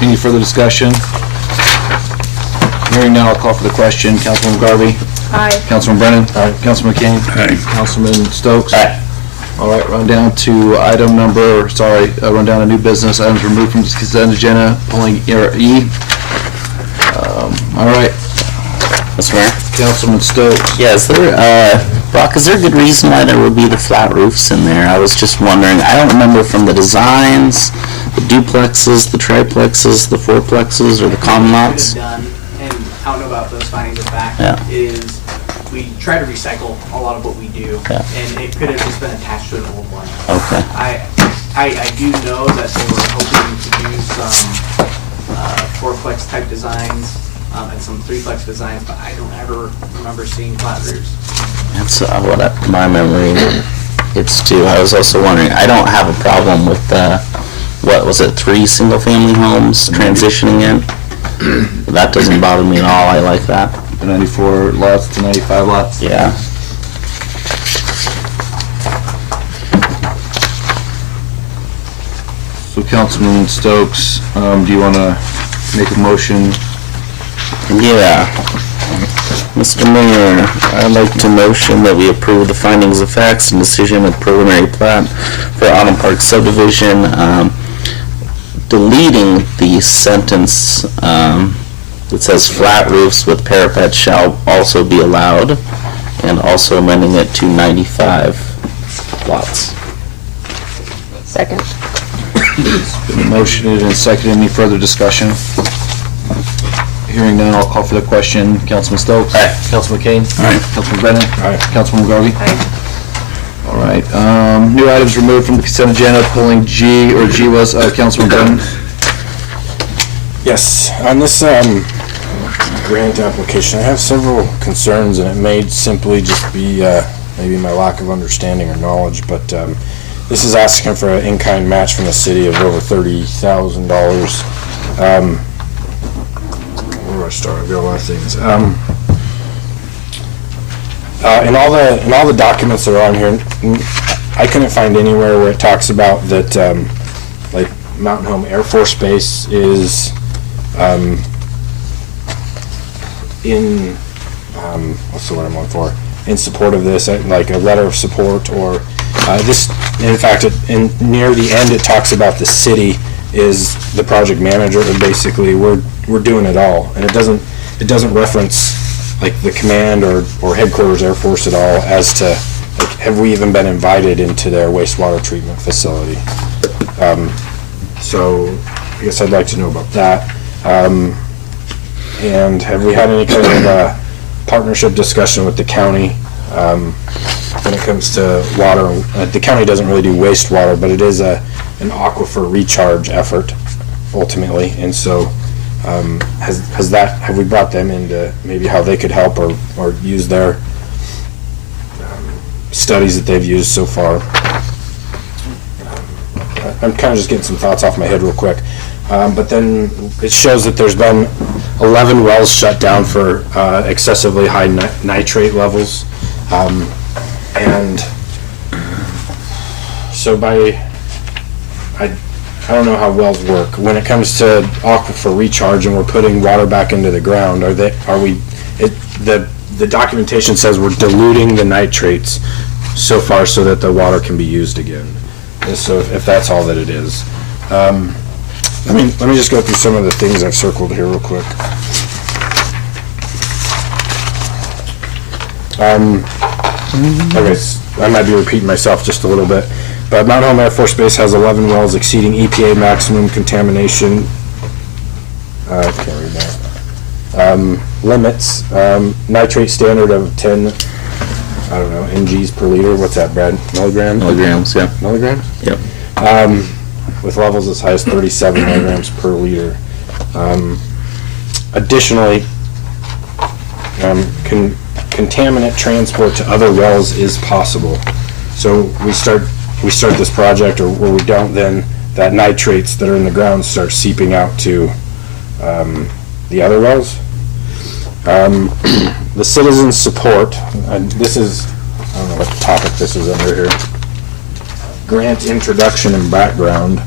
Any further discussion? Hearing none, I'll call for the question. Councilman Garvey? Aye. Councilman Brennan? Aye. Councilman McCain? Aye. Councilman Stokes? Aye. All right, run down to run down to new business, items removed from the consent agenda, pulling E. All right. Mr. Mayor? Councilman Stokes? Yeah, Brock, is there a good reason why there would be the flat roofs in there? I was just wondering. I don't remember from the designs, the duplexes, the triplexes, the fourplexes, or the common lots. What we could have done, and I don't know about those findings of fact, Yeah. is we try to recycle a lot of what we do, Yeah. and it could have just been attached to an old one. Okay. I do know that they were hoping to do some fourplex type designs and some three-plex designs, but I don't ever remember seeing flat roofs. That's my memory it's too. I was also wondering, I don't have a problem with what was it, 3 single-family homes transitioning in? That doesn't bother me at all. I like that. The 94 lots to 95 lots? Yeah. So Councilman Stokes, do you want to make a motion? Yeah. Mr. Mayor, I'd like to motion that we approve the findings of facts and decision of preliminary plat for Autumn Park subdivision, deleting the sentence that says flat roofs with parapet shall also be allowed, and also amending it to 95 lots. Second. Motion and seconded. Any further discussion? Hearing none, I'll call for the question. Councilman Stokes? Aye. Councilman Kane? Aye. Councilman Brennan? Aye. Councilman McGarvey? Aye. All right, new items removed from the consent agenda, pulling G, or G was, Councilman Brennan? Yes, on this grant application, I have several concerns, and it may simply just be maybe my lack of understanding or knowledge, but this is asking for an in-kind match from the city of over $30,000. Where do I start? I've got a lot of things. In all the documents that are on here, I couldn't find anywhere where it talks about that, like Mountain Home Air Force Base is in what's the word I'm looking for? In support of this, like a letter of support, or this. In fact, near the end, it talks about the city is the project manager, and basically we're doing it all, and it doesn't reference like the command or headquarters Air Force at all as to like have we even been invited into their wastewater treatment facility. So I guess I'd like to know about that. And have we had any kind of partnership discussion with the county when it comes to water? The county doesn't really do wastewater, but it is an aquifer recharge effort ultimately, and so have we brought them into maybe how they could help or use their studies that they've used so far? I'm kind of just getting some thoughts off my head real quick. But then it shows that there's been 11 wells shut down for excessively high nitrate levels. And so I don't know how wells work. When it comes to aquifer recharge and we're putting water back into the ground, the documentation says we're diluting the nitrates so far so that the water can be used again. And so if that's all that it is. Let me just go through some of the things I've circled here real quick. Okay, I might be repeating myself just a little bit, but Mount Home Air Force Base has 11 wells exceeding EPA maximum contamination. I can't read that. Limits, nitrate standard of 10, I don't know, mgs per liter. What's that, Brad? Milligrams? Milligrams, yeah. Milligrams? Yep. With levels as high as 37 milligrams per liter. Additionally, contaminant transport to other wells is possible. So we start this project, or we don't, then that nitrates that are in the ground start seeping out to the other wells. The citizen support, this is, I don't know what topic this is under here. Grant introduction and background.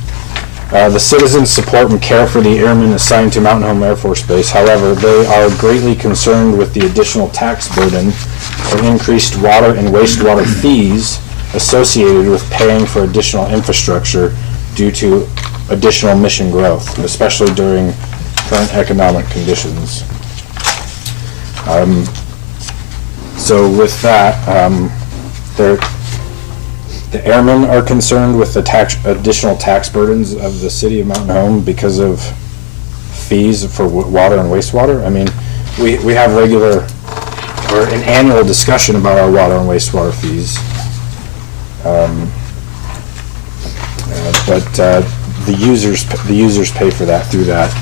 The citizens support and care for the airmen assigned to Mountain Home Air Force Base. However, they are greatly concerned with the additional tax burden or increased water and wastewater fees associated with paying for additional infrastructure due to additional mission growth, especially during current economic conditions. So with that, the airmen are concerned with the additional tax burdens of the city of Mountain Home because of fees for water and wastewater. I mean, we have regular or an annual discussion about our water and wastewater fees. But the users pay for that through that.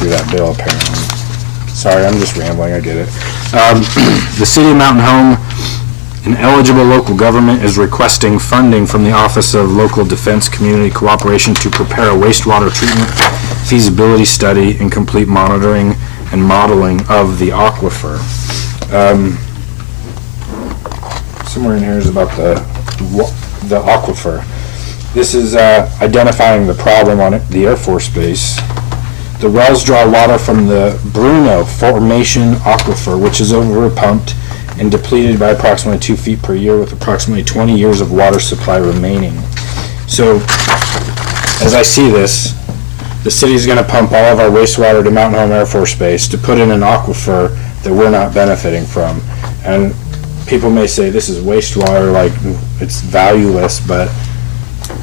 through that bill apparently. Sorry, I'm just rambling, I get it. The City of Mountain Home, an eligible local government, is requesting funding from the Office of Local Defense Community Cooperation to prepare a wastewater treatment feasibility study and complete monitoring and modeling of the aquifer. Somewhere in here is about the aquifer. This is identifying the problem on the Air Force Base. The wells draw water from the Bruno Formation aquifer, which is overpumped and depleted by approximately 2 feet per year with approximately 20 years of water supply remaining. So, as I see this, the city's going to pump all of our wastewater to Mountain Home Air Force Base to put in an aquifer that we're not benefiting from. And people may say this is wastewater, like it's valueless, but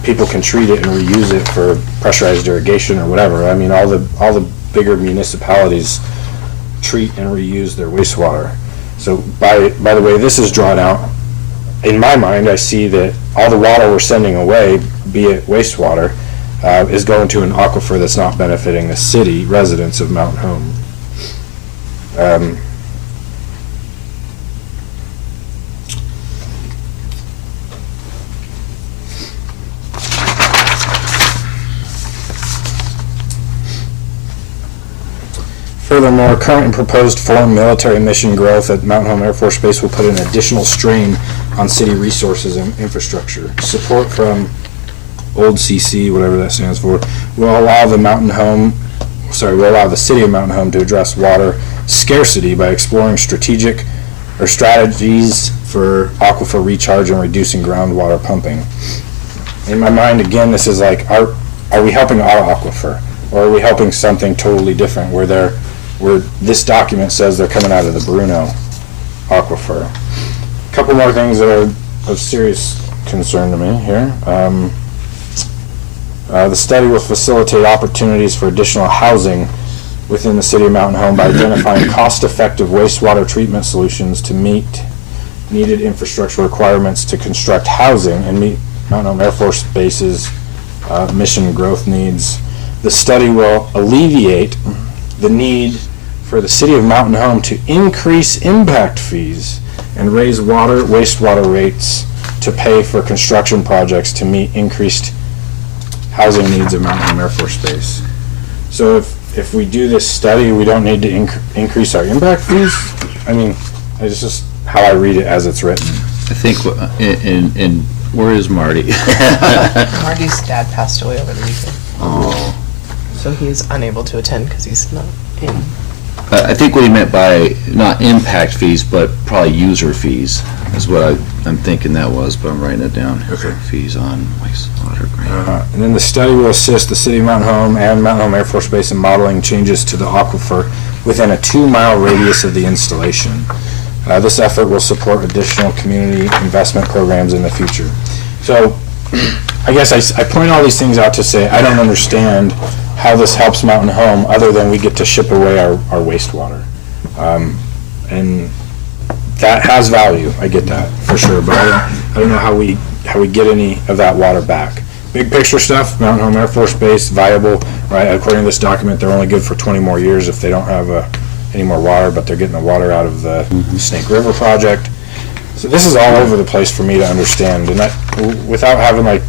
people can treat it and reuse it for pressurized irrigation or whatever. I mean, all the bigger municipalities treat and reuse their wastewater. So by the way this is drawn out, in my mind, I see that all the water we're sending away, be it wastewater, is going to an aquifer that's not benefiting the city residents of Mountain Home. Furthermore, current and proposed foreign military mission growth at Mountain Home Air Force Base will put an additional strain on city resources and infrastructure. Support from Old CC, whatever that stands for, will allow the city of Mountain Home to address water scarcity by exploring strategies for aquifer recharge and reducing groundwater pumping. In my mind, again, this is like, are we helping our aquifer, or are we helping something totally different where this document says they're coming out of the Bruno aquifer? A couple more things that are of serious concern to me here. The study will facilitate opportunities for additional housing within the city of Mountain Home by identifying cost-effective wastewater treatment solutions to meet needed infrastructure requirements to construct housing and meet Mountain Home Air Force Base's mission growth needs. The study will alleviate the need for the city of Mountain Home to increase impact fees and raise wastewater rates to pay for construction projects to meet increased housing needs of Mountain Home Air Force Base. So if we do this study, we don't need to increase our impact fees? I mean, it's just how I read it as it's written. I think, and where is Marty? Marty's dad passed away over the weekend. Oh. So he is unable to attend because he's not in. I think what he meant by not impact fees, but probably user fees is what I'm thinking that was, but I'm writing it down. Okay. Fees on wastewater grant. And then the study will assist the City of Mountain Home and Mountain Home Air Force Base in modeling changes to the aquifer within a 2-mile radius of the installation. This effort will support additional community investment programs in the future. So, I guess I point all these things out to say I don't understand how this helps Mountain Home other than we get to ship away our wastewater. And that has value, I get that, for sure, but I don't know how we get any of that water back. Big picture stuff, Mountain Home Air Force Base, viable, right? According to this document, they're only good for 20 more years if they don't have any more water, but they're getting the water out of the Snake River project. So this is all over the place for me to understand, and without having like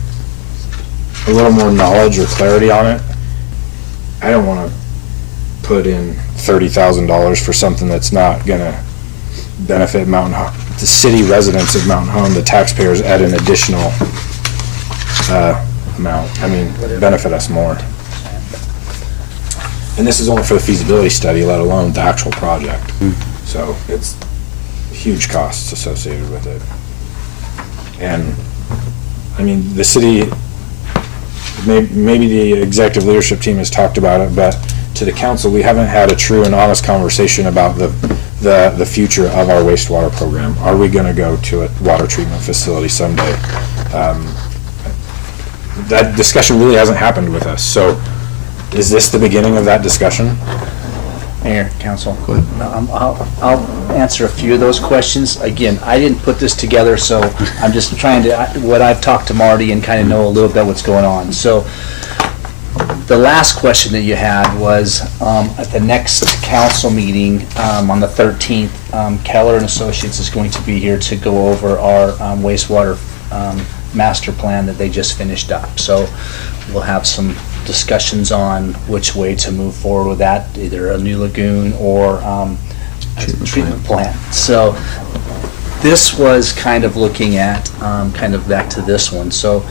a little more knowledge or clarity on it, I don't want to put in $30,000 for something that's not going to benefit the city residents of Mountain Home, the taxpayers, at an additional amount. I mean, benefit us more. And this is only for the feasibility study, let alone the actual project. So it's huge costs associated with it. And, I mean, the city, maybe the executive leadership team has talked about it, but to the council, we haven't had a true and honest conversation about the future of our wastewater program. Are we going to go to a water treatment facility someday? That discussion really hasn't happened with us. So is this the beginning of that discussion? Mayor, council. Go ahead. I'll answer a few of those questions. Again, I didn't put this together, so I'm just trying to, what I've talked to Marty and kind of know a little bit what's going on. So the last question that you had was, at the next council meeting, on the 13th, Keller and Associates is going to be here to go over our wastewater master plan that they just finished up. So we'll have some discussions on which way to move forward with that, either a new lagoon or a treatment plant. So this was kind of looking at, kind of back to this one. So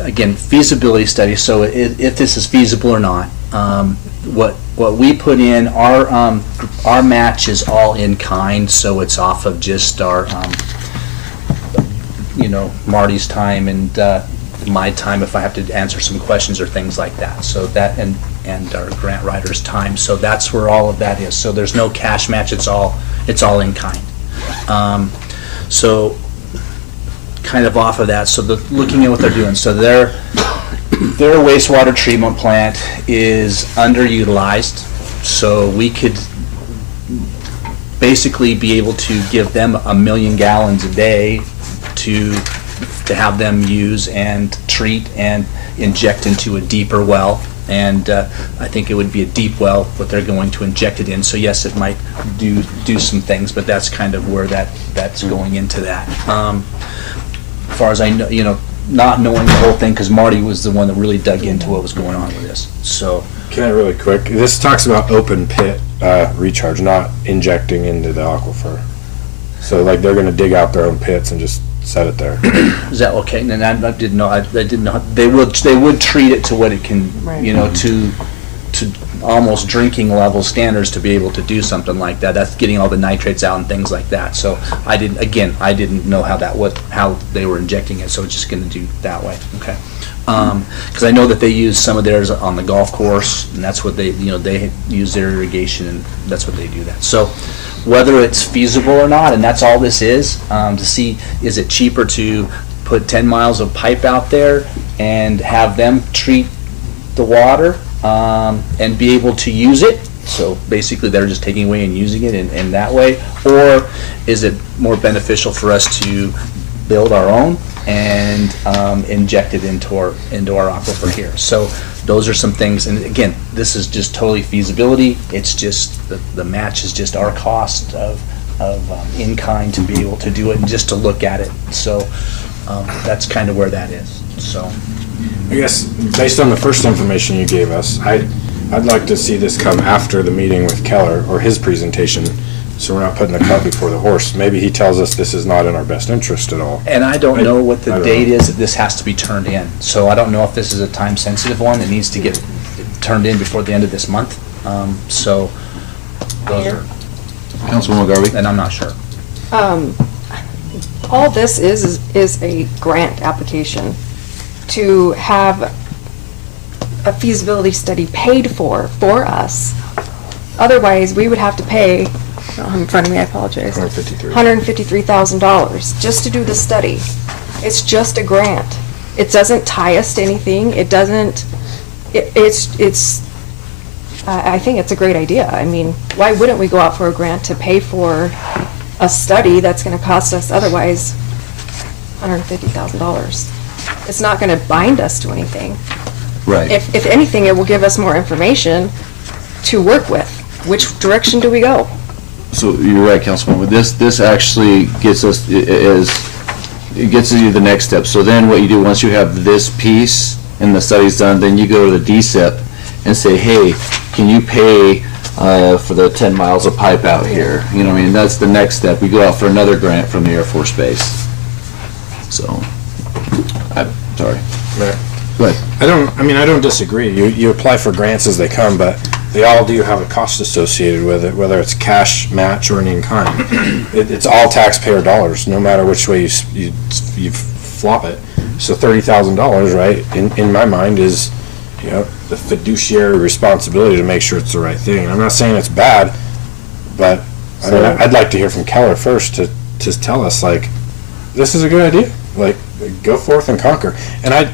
again, feasibility study. So if this is feasible or not, what we put in, our match is all in kind, so it's off of just our, Marty's time and my time if I have to answer some questions or things like that. So that and our grant writer's time. So that's where all of that is. So there's no cash match. It's all in kind. So kind of off of that. So looking at what they're doing. So their wastewater treatment plant is underutilized. So we could basically be able to give them 1 million gallons a day to have them use and treat and inject into a deeper well. And I think it would be a deep well, what they're going to inject it in. So yes, it might do some things, but that's kind of where that's going into that. As far as I know, not knowing the whole thing, because Marty was the one that really dug into what was going on with this. So Can I really quick? This talks about open pit recharge, not injecting into the aquifer. So like they're going to dig out their own pits and just set it there. is that okay? And I didn't know. I didn't know they would treat it to what it can, Right. to almost drinking level standards to be able to do something like that. That's getting all the nitrates out and things like that. So I didn't know how they were injecting it. So it's just going to do that way. Okay. Because I know that they use some of theirs on the golf course, and that's what they use their irrigation, and that's what they do that. So whether it's feasible or not, and that's all this is, to see is it cheaper to put 10 miles of pipe out there and have them treat the water and be able to use it. So basically they're just taking away and using it in that way, or is it more beneficial for us to build our own and inject it into our aquifer here? So those are some things, and again, this is just totally feasibility. It's just the match is just our cost of in kind to be able to do it and just to look at it. So that's kind of where that is. So I guess based on the first information you gave us, I'd like to see this come after the meeting with Keller or his presentation, so we're not putting the cart before the horse. Maybe he tells us this is not in our best interest at all. And I don't know what the I don't date know. is that this has to be turned in. So I don't know if this is a time-sensitive one that needs to get turned in before the end of this month. So those are, Councilwoman Garvey? and I'm not sure. All this is a grant application to have a feasibility study paid for us. Otherwise, we would have to pay, in front of me, I apologize. $153,000 just to do the study. It's just a grant. It doesn't tie us to anything. It doesn't, I think it's a great idea. I mean, why wouldn't we go out for a grant to pay for a study that's gonna cost us otherwise $150,000? It's not gonna bind us to anything. Right. If anything, it will give us more information to work with. Which direction do we go? So you're right, Councilwoman. This actually gets us, it gets you the next step. So then what you do, once you have this piece and the study's done, then you go to the DSIP and say, hey, can you pay for the 10 miles of pipe out here? You know what I mean? That's the next step. We go out for another grant from the Air Force Base. So, I'm sorry. Right. Go ahead. I don't disagree. You apply for grants as they come, but they all do have a cost associated with it, whether it's cash, match, or an in-kind. It's all taxpayer dollars, no matter which way you flop it. So $30,000, right, in my mind is, the fiduciary responsibility to make sure it's the right thing. I'm not saying it's bad, but I'd like to hear from Keller first to tell us, like, this is a good idea. Like, go forth and conquer. And I'm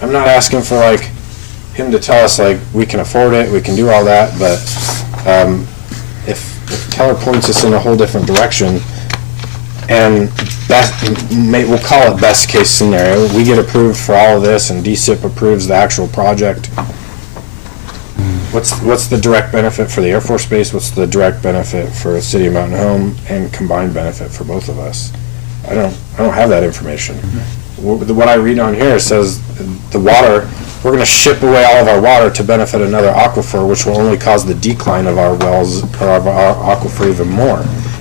not asking for, like, him to tell us, like, we can afford it, we can do all that, but if Keller points us in a whole different direction, and we'll call it best case scenario, we get approved for all of this and DSIP approves the actual project, what's the direct benefit for the Air Force Base? What's the direct benefit for the City of Mountain Home, and combined benefit for both of us? I don't have that information. What I read on here says the water, we're going to ship away all of our water to benefit another aquifer, which will only cause the decline of our wells or of our aquifer even more.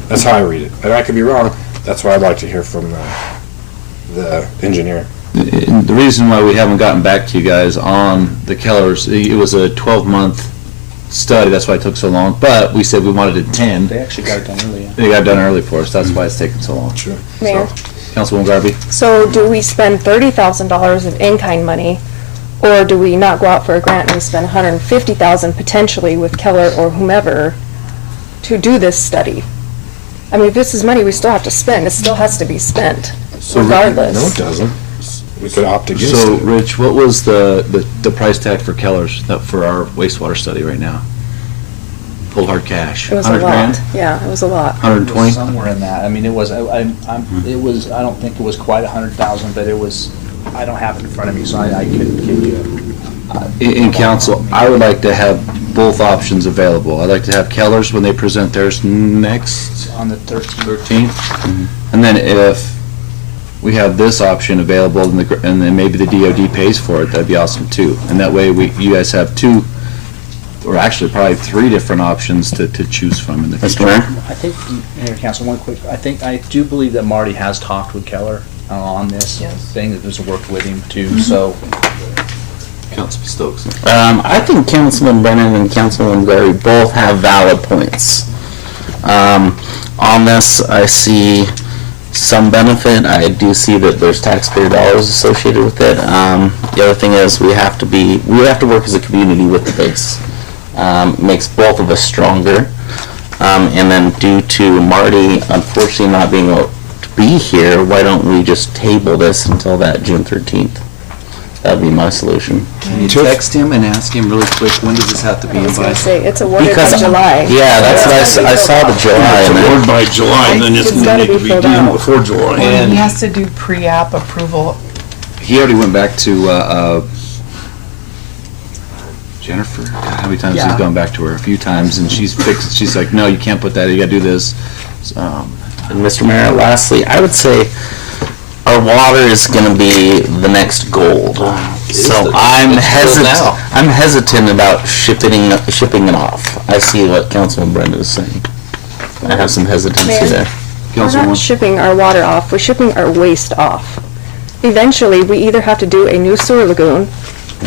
That's how I read it, and I could be wrong. That's why I'd like to hear from the engineer. And the reason why we haven't gotten back to you guys on the Kellers, it was a 12-month study, that's why it took so long, but we said we wanted it 10. They actually got it done early. They got it done early for us, that's why it's taken so long. Sure. Mayor, Councilwoman Garvey? so do we spend $30,000 of in-kind money, or do we not go out for a grant and we spend $150,000 potentially with Keller or whomever to do this study? I mean, if this is money we still have to spend, it still has to be spent regardless. No, it doesn't. We could opt against So, it. Rich, what was the price tag for Keller's, for our wastewater study right now? Full hard cash? It was a 100 grand? lot. Yeah, it was a lot. 120? Somewhere in that. I mean, it was, it was, I don't think it was quite 100,000, but it was, I don't have it in front of me, so I couldn't give you. In council, I would like to have both options available. I'd like to have Keller's when they present theirs next. On the 13th. 13th. And then if we have this option available and then maybe the DOD pays for it, that'd be awesome too. And that way you guys have two, or actually probably three different options to choose from in the future. Mayor? I think, Mayor Council, one quick, I do believe that Marty has talked with Keller on this thing, that there's worked with him too, so. Councilman Stokes. I think Councilman Brennan and Councilman Garvey both have valid points. On this, I see some benefit. I do see that there's taxpayer dollars associated with it. The other thing is we have to work as a community with the base. Makes both of us stronger. And then due to Marty unfortunately not being able to be here, why don't we just table this until that June 13th? That'd be my solution. Can you text him and ask him really quick, when does this have to be I was gonna invited? say, it's awarded by Because- July. Yeah, that's what I saw the July. It's and then- awarded by July, and then it's It's gonna gotta need to be be filled done out. before July. And he has to do pre-app approval. He already went back to, Jennifer, God, how many times has Yeah. he gone back to her? A few times, and she's like, no, you can't put that, you gotta do this. And Mr. Mayor, lastly, I would say our water is going to be the next gold. So I'm hesitant about shipping it off. I see what Councilman Brenda is saying. I have some hesitancy Mayor? there. We're not shipping our water off, we're shipping our waste off. Eventually, we either have to do a new sewer lagoon,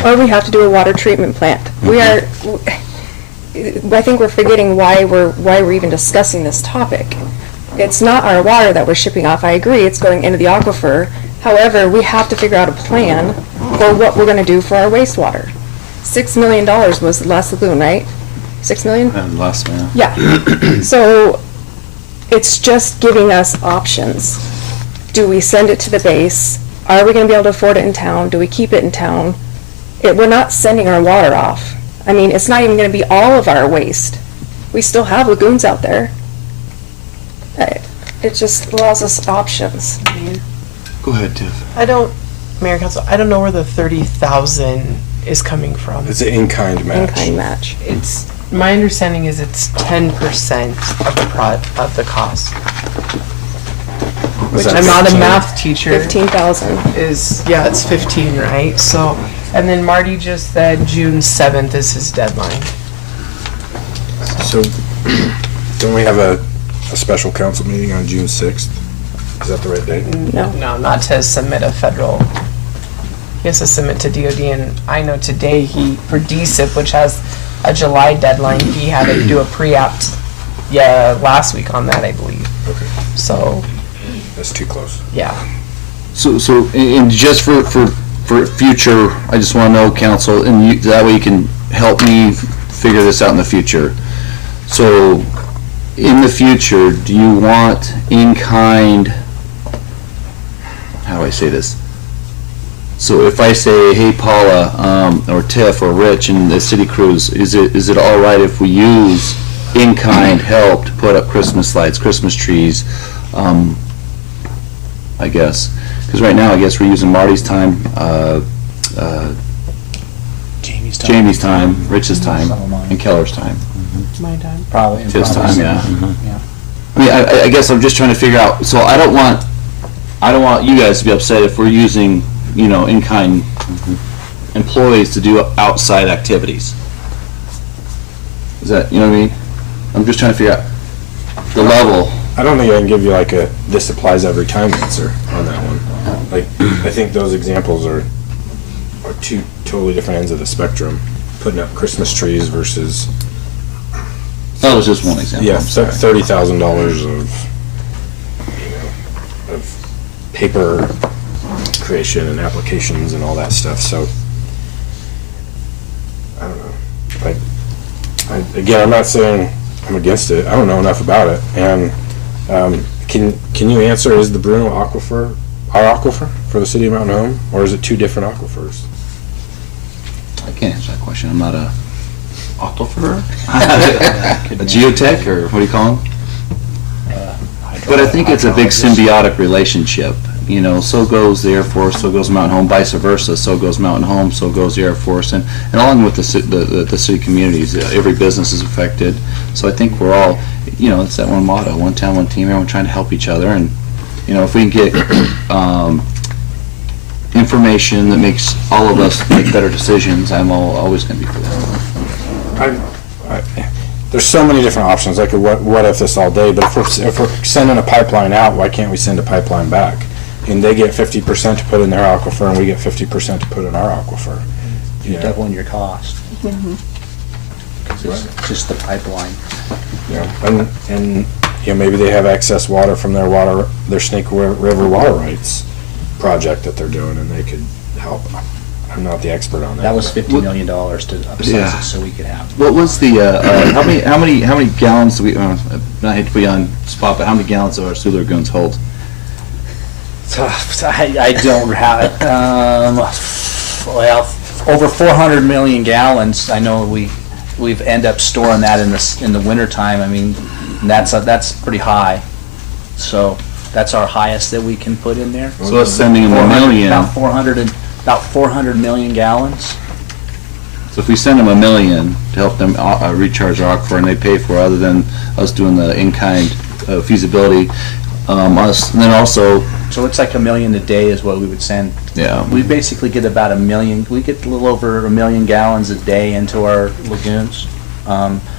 or we have to do a water treatment plant. We are, I think we're forgetting why we're even discussing this topic. It's not our water that we're shipping off, I agree, it's going into the aquifer. However, we have to figure out a plan for what we're gonna do for our wastewater. $6 million was the last lagoon, right? 6 million? And last man. Yeah. So it's just giving us options. Do we send it to the base? Are we going to be able to afford it in town? Do we keep it in town? We're not sending our water off. I mean, it's not even going to be all of our waste. We still have lagoons out there. It just allows us options. Go ahead, Tiff. Mayor Council, I don't know where the 30,000 is coming from. It's an in-kind match. In-kind match. My understanding is it's 10% of the cost. Was Which that I'm not a 15? math teacher. 15,000. Yeah, it's 15, right? So, and then Marty just said June 7th is his deadline. So, don't we have a special council meeting on June 6th? Is that the right date? No. No, not to submit a federal. He has to submit to DOD, and I know today for DSIP, which has a July deadline, he had to do a pre-app, last week on that, I believe. Okay. So, That's too close. yeah. So, and just for future, I just want to know, council, and that way you can help me figure this out in the future. So, in the future, do you want in-kind, how do I say this? So if I say, hey Paula, or Tiff, or Rich, and the city crews, is it all right if we use in-kind help to put up Christmas lights, Christmas trees, I guess? Because right now, I guess we're using Marty's time, Jamie's time. Jamie's time, Rich's time, Some of mine. and Keller's time. My time. Probably. and His probably time, some- yeah. I mean, I guess I'm just trying to figure out, so I don't want you guys to be upset if we're using, in-kind employees to do outside activities. Is that, you know what I mean? I'm just trying to figure out the level. I don't think I can give you like a this applies every time answer on that one. Like, I think those examples are two totally different ends of the spectrum. Putting up Christmas trees versus That was just one example. yeah, I'm sorry. $30,000 of paper creation and applications and all that stuff. So I don't know. Again, I'm not saying I'm against it. I don't know enough about it. And can you answer, is the Bruno aquifer our aquifer for the city of Mountain Home, or is it two different aquifers? I can't answer that question. I'm not a aquifer, a geotech, or what do you call them? But I think it's a big symbiotic relationship. So goes the Air Force, so goes Mountain Home, vice versa. So goes Mountain Home, so goes the Air Force, and along with the city communities, every business is affected. So I think we're all, it's that one motto: one town, one team. Everyone trying to help each other, and if we can get information that makes all of us make better decisions, I'm always going to be for that. There's so many different options. I could what if this all day, but if we're sending a pipeline out, why can't we send a pipeline back? And they get 50% to put in their aquifer, and we get 50% to put in our aquifer. You're doubling your cost. 'Cause it's just the pipeline. And maybe they have excess water from their Snake River water rights project that they're doing, and they could help. I'm not the expert on that. That was $50 million to upsize Yeah. it so we could have. What was the how many gallons do we? I hate to be on the spot, but how many gallons do our sewer lagoons hold? I don't have it. Well, over 400 million gallons. I know we've end up storing that in the wintertime. I mean, that's pretty high. So that's our highest that we can put in there. So us sending them a million. About 400 million gallons. So if we send them $1 million to help them recharge our aquifer, and they pay for it, other than us doing the in-kind feasibility, us, and then also. So it's like $1 million a day is what we would send. Yeah. We basically get about 1 million. We get a little over 1 million gallons a day into our lagoons.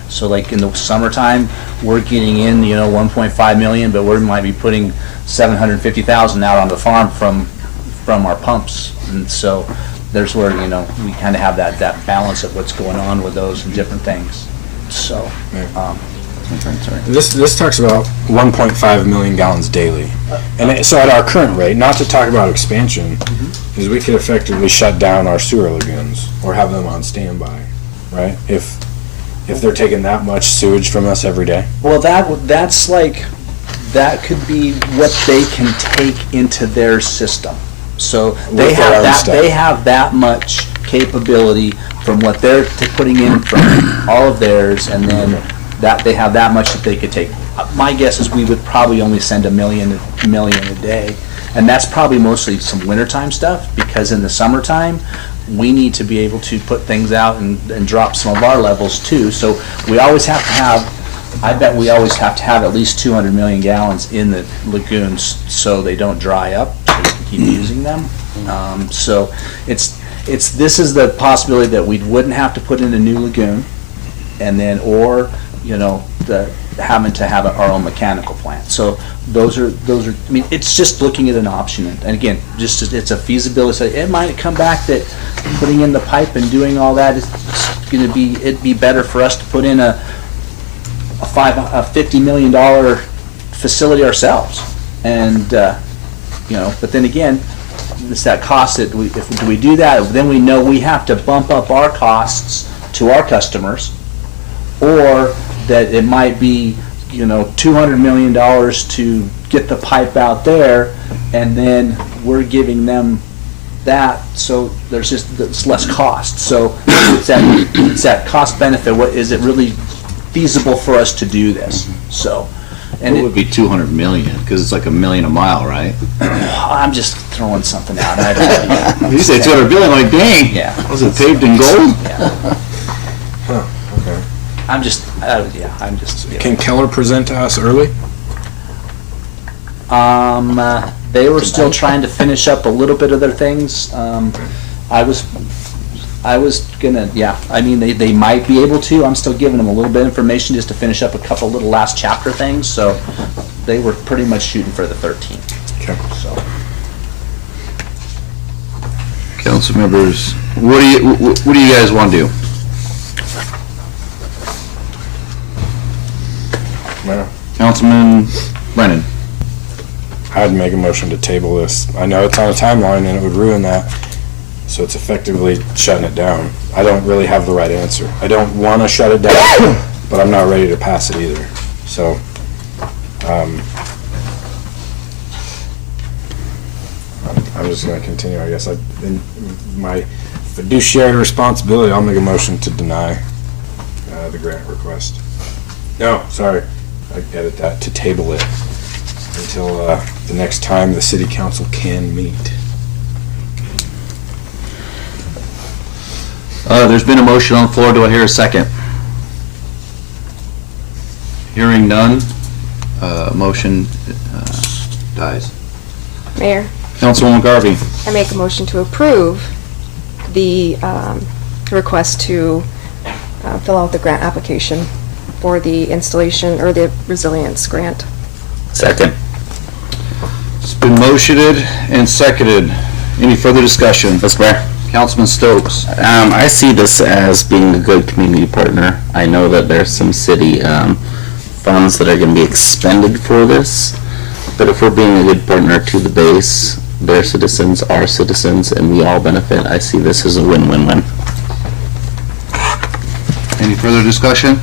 So like in the summertime, we're getting in 1.5 million, but we might be putting 750,000 out on the farm from our pumps. And so there's where, we kind of have that balance of what's going on with those and different things. So, This talks about 1.5 million gallons daily. And so at our current rate, not to talk about expansion, is we could effectively shut down our sewer lagoons or have them on standby, right? If they're taking that much sewage from us every day. well, that's like, that could be what they can take into their system. So they With their own stuff. they have that much capability from what they're putting in from all of theirs, and then that they have that much that they could take. My guess is we would probably only send a million a day, and that's probably mostly some wintertime stuff, because in the summertime, we need to be able to put things out and drop some of our levels too. So we always have to have, I bet we always have to have at least 200 million gallons in the lagoons so they don't dry up, so we can keep using them. So this is the possibility that we wouldn't have to put in a new lagoon, and then, or, having to have our own mechanical plant. So those are, I mean, it's just looking at an option. And again, it's a feasibility. It might come back that putting in the pipe and doing all that is going to it'd be better for us to put in a $50 million facility ourselves. And, but then again, it's that cost that if we do that, then we know we have to bump up our costs to our customers, or that it might be, $200 million to get the pipe out there, and then we're giving them that, so it's less cost. So it's that cost benefit. What is it really feasible for us to do this? So And What would be 200 million? Because it's like a million a mile, right? I'm just throwing something out. I don't know. You say 200 billion, like, dang. Yeah. Was it paved in gold? Okay. I'm just. Can Keller present to us early? They were still trying to finish up a little bit of their things. I was gonna, I mean, they might be able to. I'm still giving them a little bit of information just to finish up a couple little last chapter things. So they were pretty much shooting for the 13th. Okay. So Council members, what do you guys want to do? Mayor, Councilman Brennan. I'd make a motion to table this. I know it's on a timeline and it would ruin that. So it's effectively shutting it down. I don't really have the right answer. I don't want to shut it down, but I'm not ready to pass it either. So, I'm just going to continue, I guess. In my fiduciary responsibility, I'll make a motion to deny the grant request. No, sorry. I edit that, to table it until the next time the city council can meet. There's been a motion on the floor. Do I hear a second? Hearing none, motion dies. Mayor, Councilwoman Garvey. I make a motion to approve the request to fill out the grant application for the installation or the resilience grant. Second. It's been motioned and seconded. Any further discussion? Mr. Mayor? Councilman Stokes. I see this as being a good community partner. I know that there's some city funds that are going to be expended for this, but if we're being a good partner to the base, their citizens, our citizens, and we all benefit, I see this as a win-win-win. Any further discussion?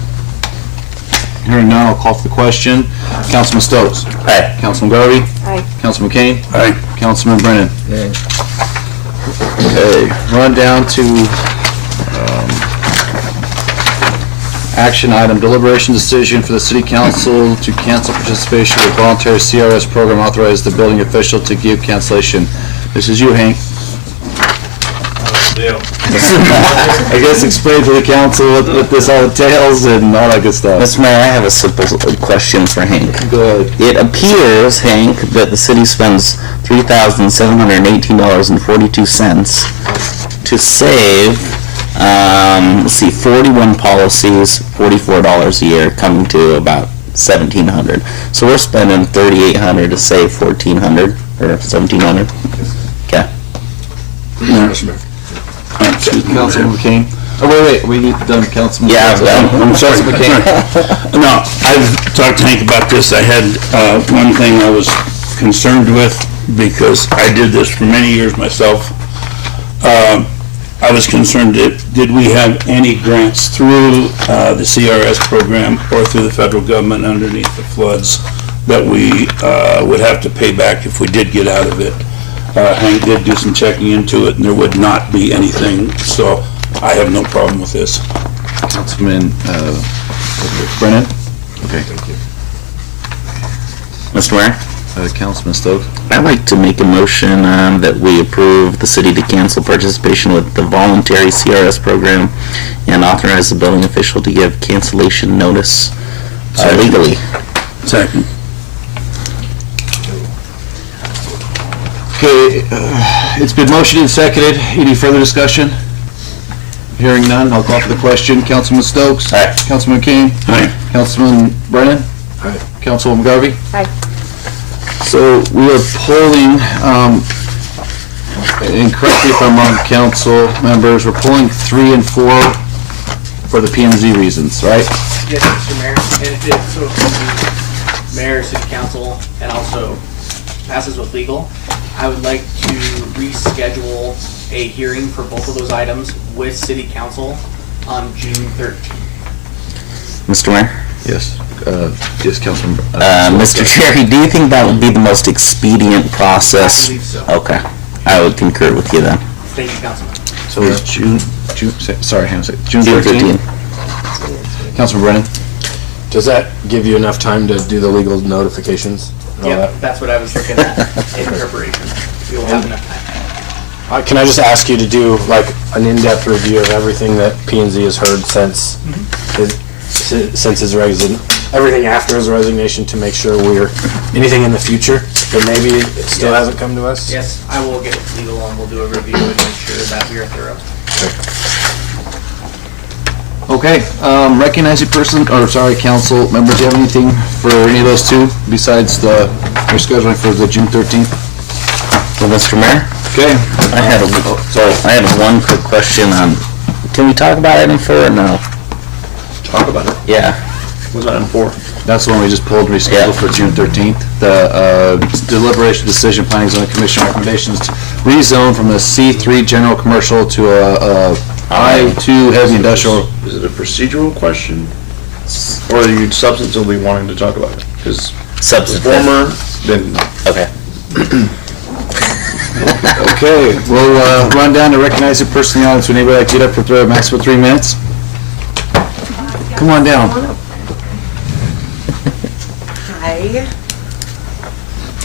Hearing none, I'll call for the question. Councilman Stokes. Aye. Councilman Garvey. Aye. Councilman Kane. Aye. Councilman Brennan. Okay, run down to action item, deliberation decision for the city council to cancel participation with voluntary CRS program, authorize the building official to give cancellation. This is you, Hank. I guess explain to the council what this all entails and all that good stuff. Mr. Mayor, I have a simple question for Hank. Go ahead. It appears, Hank, that the city spends $3,718.42 to save, let's see, 41 policies, $44 a year, coming to about $1,700. So we're spending $3,800 to save $1,400 or $1,700. Okay. Councilman McCain. Oh, wait, we need done Councilman. Yeah, I'm sorry. No, I've talked to Hank about this. I had one thing I was concerned with because I did this for many years myself. I was concerned, did we have any grants through the CRS program or through the federal government underneath the floods that we would have to pay back if we did get out of it? Hank did do some checking into it, and there would not be anything, so I have no problem with this. Councilman Brennan? Okay. Thank you. Mr. Mayor? Councilman Stokes? I'd like to make a motion that we approve the city to cancel participation with the voluntary CRS program and authorize the building official to give cancellation notice legally. Second. Okay, it's been motioned and seconded. Any further discussion? Hearing none, I'll call for the question. Councilman Stokes? Aye. Councilman King? Aye. Councilman Brennan? Aye. Councilwoman Garvey? Aye. So we are pulling, and correct me if I'm wrong, council members, we're pulling 3 and 4 for the P and Z reasons, right? Yes, Mr. Mayor, and if it, so if the mayor, city council, and also passes with legal, I would like to reschedule a hearing for both of those items with city council on June 13th. Mr. Mayor? Yes. Yes, Councilman. Mr. Cherry, do you think that would be the most expedient process? I believe so. Okay, I would concur with you then. Thank you, Councilman. So it's June, sorry, hang on a second. June June 13th? Councilman Brennan? Does that give you enough time to do the legal notifications? and all Yeah, that? that's what I was looking at in preparation. We will have enough time. Can I just ask you to do like an in-depth review of everything that P and Z has heard since his everything after his resignation, to make sure we're anything in the future that maybe it still hasn't come to us? Yes, I will get legal and we'll do a review and make sure that we are thorough. Okay, recognizing person, or sorry, council members, do you have anything for any of those two besides your scheduling for the June 13th? Well, Mr. Mayor? Okay. I had one quick question on, can we talk about item 4 or no? Talk about it. Yeah. What's item 4? That's the one we just pulled, rescheduled for June 13th. The deliberation, decision, planning, zoning commission recommendations to rezone from a C3 general commercial to a I2 heavy industrial. Is it a procedural question? Or are you substantively wanting to talk about it? Because former, then. Okay. Okay, we'll run down to recognizing person in the audience. Would anybody like to get up for a maximum 3 minutes? Come on down. Hi.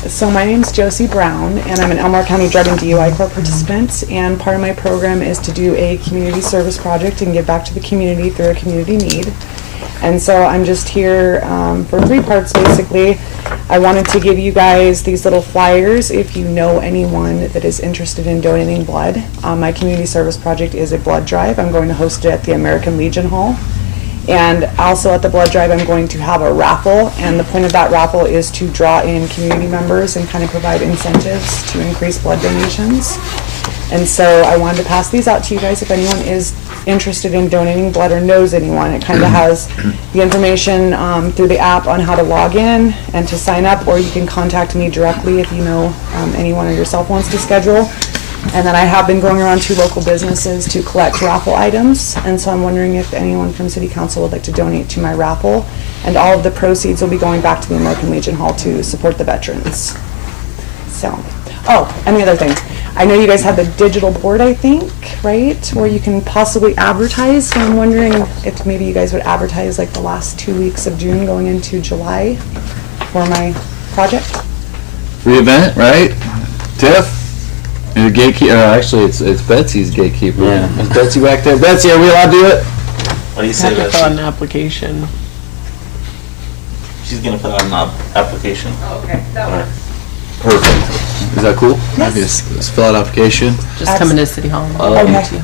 So my name's Josie Brown, and I'm an Elmore County Drug and DUI Court participant, and part of my program is to do a community service project and give back to the community through a community need. And so I'm just here for 3 parts, basically. I wanted to give you guys these little flyers if you know anyone that is interested in donating blood. My community service project is a blood drive. I'm going to host it at the American Legion Hall. And also at the blood drive, I'm going to have a raffle, and the point of that raffle is to draw in community members and kind of provide incentives to increase blood donations. And so I wanted to pass these out to you guys if anyone is interested in donating blood or knows anyone. It kind of has the information through the app on how to log in and to sign up, or you can contact me directly if you know anyone or yourself wants to schedule. And then I have been going around to local businesses to collect raffle items, and so I'm wondering if anyone from City Council would like to donate to my raffle. And all of the proceeds will be going back to the American Legion Hall to support the veterans. So, oh, and the other thing, I know you guys have the digital board, I think, right? Where you can possibly advertise, so I'm wondering if maybe you guys would advertise like the last 2 weeks of June going into July for my project. Free event, right? Tiff? Your gatekeeper, actually, it's Betsy's gatekeeper. Yeah. Is Betsy back there? Betsy, are we allowed to do it? What do you say, Have to fill out Betsy? an application. She's gonna put out an application. Okay, that works. Perfect. Is that cool? Yes. Just fill out application. Just come into City Hall. Okay.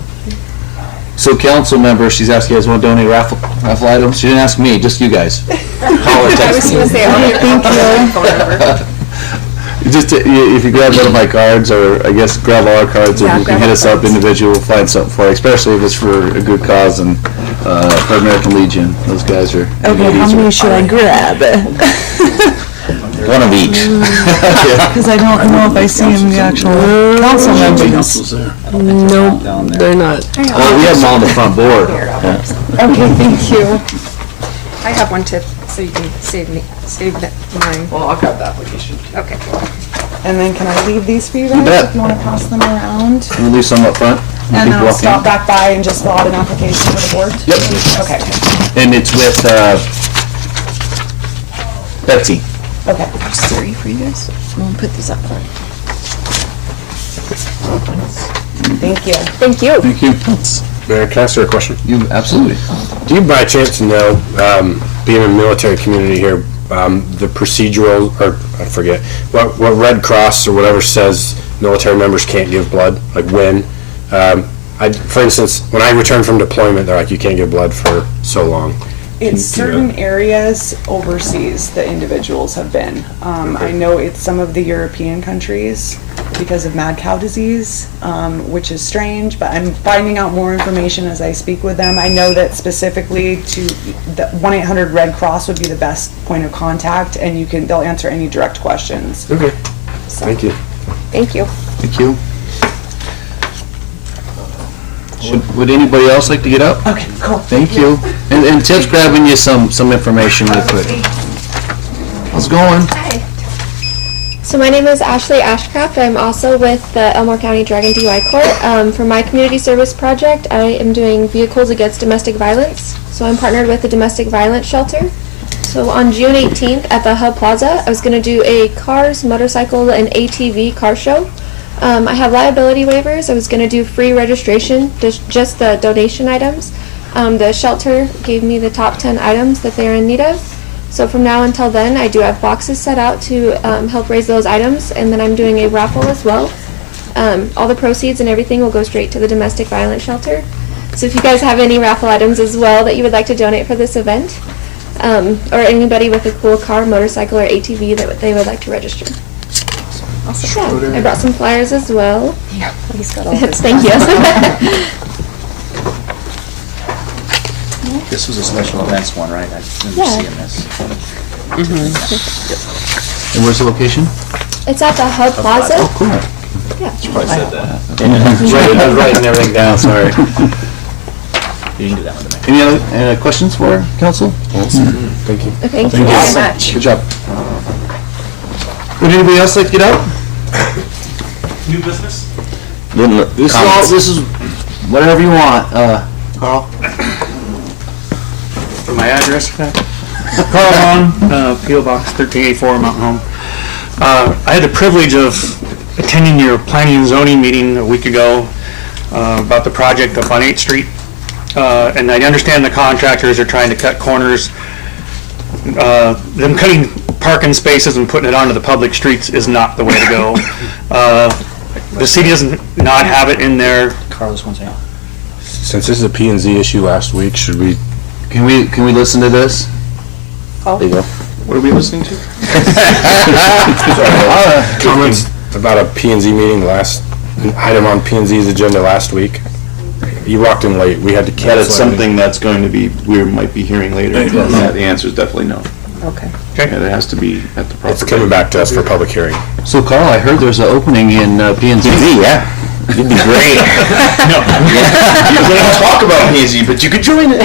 So council members, she's asking you guys want to donate raffle items? She didn't ask me, just you guys. Call or text me. Thank you. Just if you grab one of my cards, or I guess grab all our cards, and you can hit us up individually, we'll find something for you, especially if it's for a good cause and for American Legion. Those guys are. Okay, how many should I grab? One of each. Because I don't know if I see them the actual council members. Nope, they're not. We have them all on the front board. Okay, thank you. I have one tip, so you can save mine. Well, I'll grab the application. Okay. And then can I leave these for you guys? bet. If you want to pass them around? We'll leave some up front. And then People I'll walk in. stop back by and just fill out an application for the board? Yep. Okay, And it's with Betsy. okay. There's 3 for you guys. We'll put these up front. Thank you. Thank you. Thank you. Mayor, can I ask you a question? You, absolutely. Do you by chance know, being in a military community here, the procedural, or I forget, what Red Cross or whatever says military members can't give blood, like when? For instance, when I returned from deployment, they're like, you can't give blood for so long. It's certain areas overseas that individuals have been. I know it's some of the European countries because of mad cow disease, which is strange, but I'm finding out more information as I speak with them. I know that specifically to the 1-800 Red Cross would be the best point of contact, and they'll answer any direct questions. Okay. So, Thank you. Thank you. Thank you. Would anybody else like to get up? Okay, cool. Thank you. And Tiff's grabbing you some information real quick. How's it going? Hi. So my name is Ashley Ashcraft. I'm also with the Elmore County Drug and DUI Court. For my community service project, I am doing vehicles against domestic violence. So I'm partnered with the domestic violence shelter. So on June 18th at the Hub Plaza, I was going to do a cars, motorcycle, and ATV car show. I have liability waivers. I was going to do free registration, just the donation items. The shelter gave me the top 10 items that they're in need of. So from now until then, I do have boxes set out to help raise those items, and then I'm doing a raffle as well. All the proceeds and everything will go straight to the domestic violence shelter. So if you guys have any raffle items as well that you would like to donate for this event, or anybody with a cool car, motorcycle, or ATV that they would like to register. Awesome. Yeah, I brought some flyers as well. Yeah, he's got all his. Thank you. This was a special events one, right? I remember Yeah. seeing this. And where's the location? It's at the Hub Plaza. Oh, cool. Yeah. Probably said that. I was writing everything down, sorry. You can do that with the Any other questions for council? Thank you. Thank you very much. Good job. Would anybody else like to get out? New business? This is whatever you want, Carl. For my address, Carl Long, P.O. Box 1384, Mountain Home. I had the privilege of attending your planning and zoning meeting a week ago about the project up on 8th Street. And I understand the contractors are trying to cut corners. Them cutting parking spaces and putting it onto the public streets is not the way to go. The city doesn't not have it in there. Carlos, one second. Since this is a P&Z issue last week, should we? Can we listen to this? Oh. There you go. What are we listening to? Comments about a P&Z meeting item on P&Z's agenda last week. You walked in late. We had to cancel. That is something that's going to be, we might be hearing later. Yeah, the answer is definitely no. Okay. Yeah, it has to be at the proper. It's coming back to us for public hearing. So Carl, I heard there's an opening in P&Z. Yeah, you'd be great. You don't talk about P&Z, but you could join it.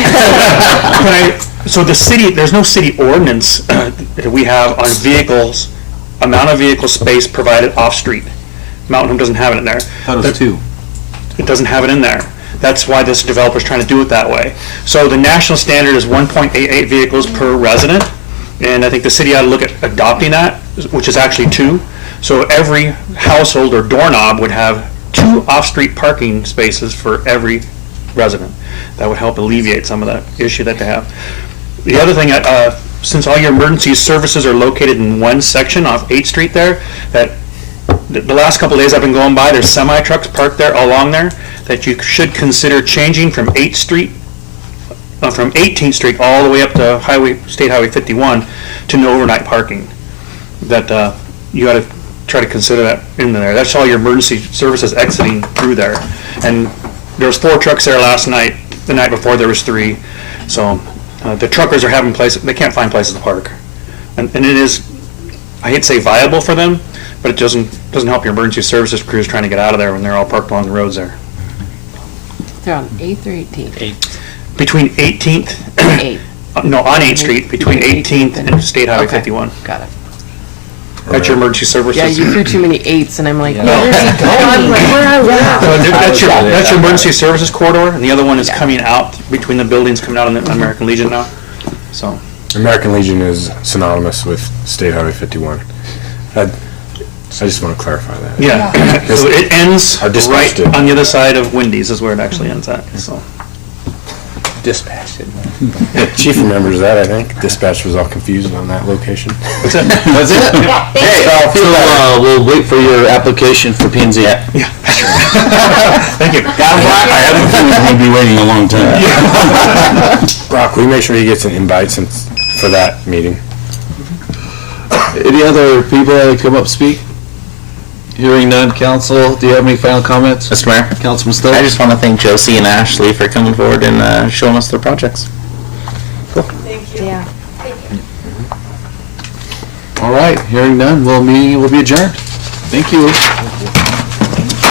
So the city, there's no city ordinance that we have on vehicles, amount of vehicle space provided off-street. Mountain Home doesn't have it in there. I thought it was 2. It doesn't have it in there. That's why this developer's trying to do it that way. So the national standard is 1.88 vehicles per resident, and I think the city ought to look at adopting that, which is actually 2. So every household or doorknob would have 2 off-street parking spaces for every resident. That would help alleviate some of that issue that they have. The other thing, since all your emergency services are located in one section off 8th Street there, that the last couple of days I've been going by, there's semi-trucks parked there along there, that you should consider changing from 8th Street, from 18th Street all the way up to State Highway 51 to no overnight parking. That you got to try to consider that in there. That's all your emergency services exiting through there. And there was 4 trucks there last night. The night before there was 3. So the truckers are having places, they can't find places to park. And it is, I hate to say viable for them, but it doesn't help your emergency services crews trying to get out of there when they're all parked along the roads there. They're on 8th or 18th? 8th. Between 18th, no, on 8th Street, between 18th and State Highway 51. Got it. That's your emergency services. Yeah, you threw too many 8s, and I'm like, Yeah. where's he going? Where are we? So that's your emergency services corridor, and the other one is coming out, between the buildings, coming out on the American Legion now. So, American Legion is synonymous with State Highway 51. I just want to clarify that. yeah. So it ends Our dispatch right did. on the other side of Wendy's is where it actually ends at, so. Dispatch, didn't it? Chief remembers that, I think. Dispatch was all confused on that location. What's that? That's it? Hey, so we'll wait for your application for P&Z. Thank you. I have a feeling we're going to be waiting a long time. Brock, will you make sure he gets an invite for that meeting? Any other people that come up speak? Hearing none, council, do you have any final comments? Mr. Mayor, Councilman Stokes? I just want to thank Josie and Ashley for coming forward and showing us their projects. Yeah. All right, hearing none, meeting will be adjourned. Thank you.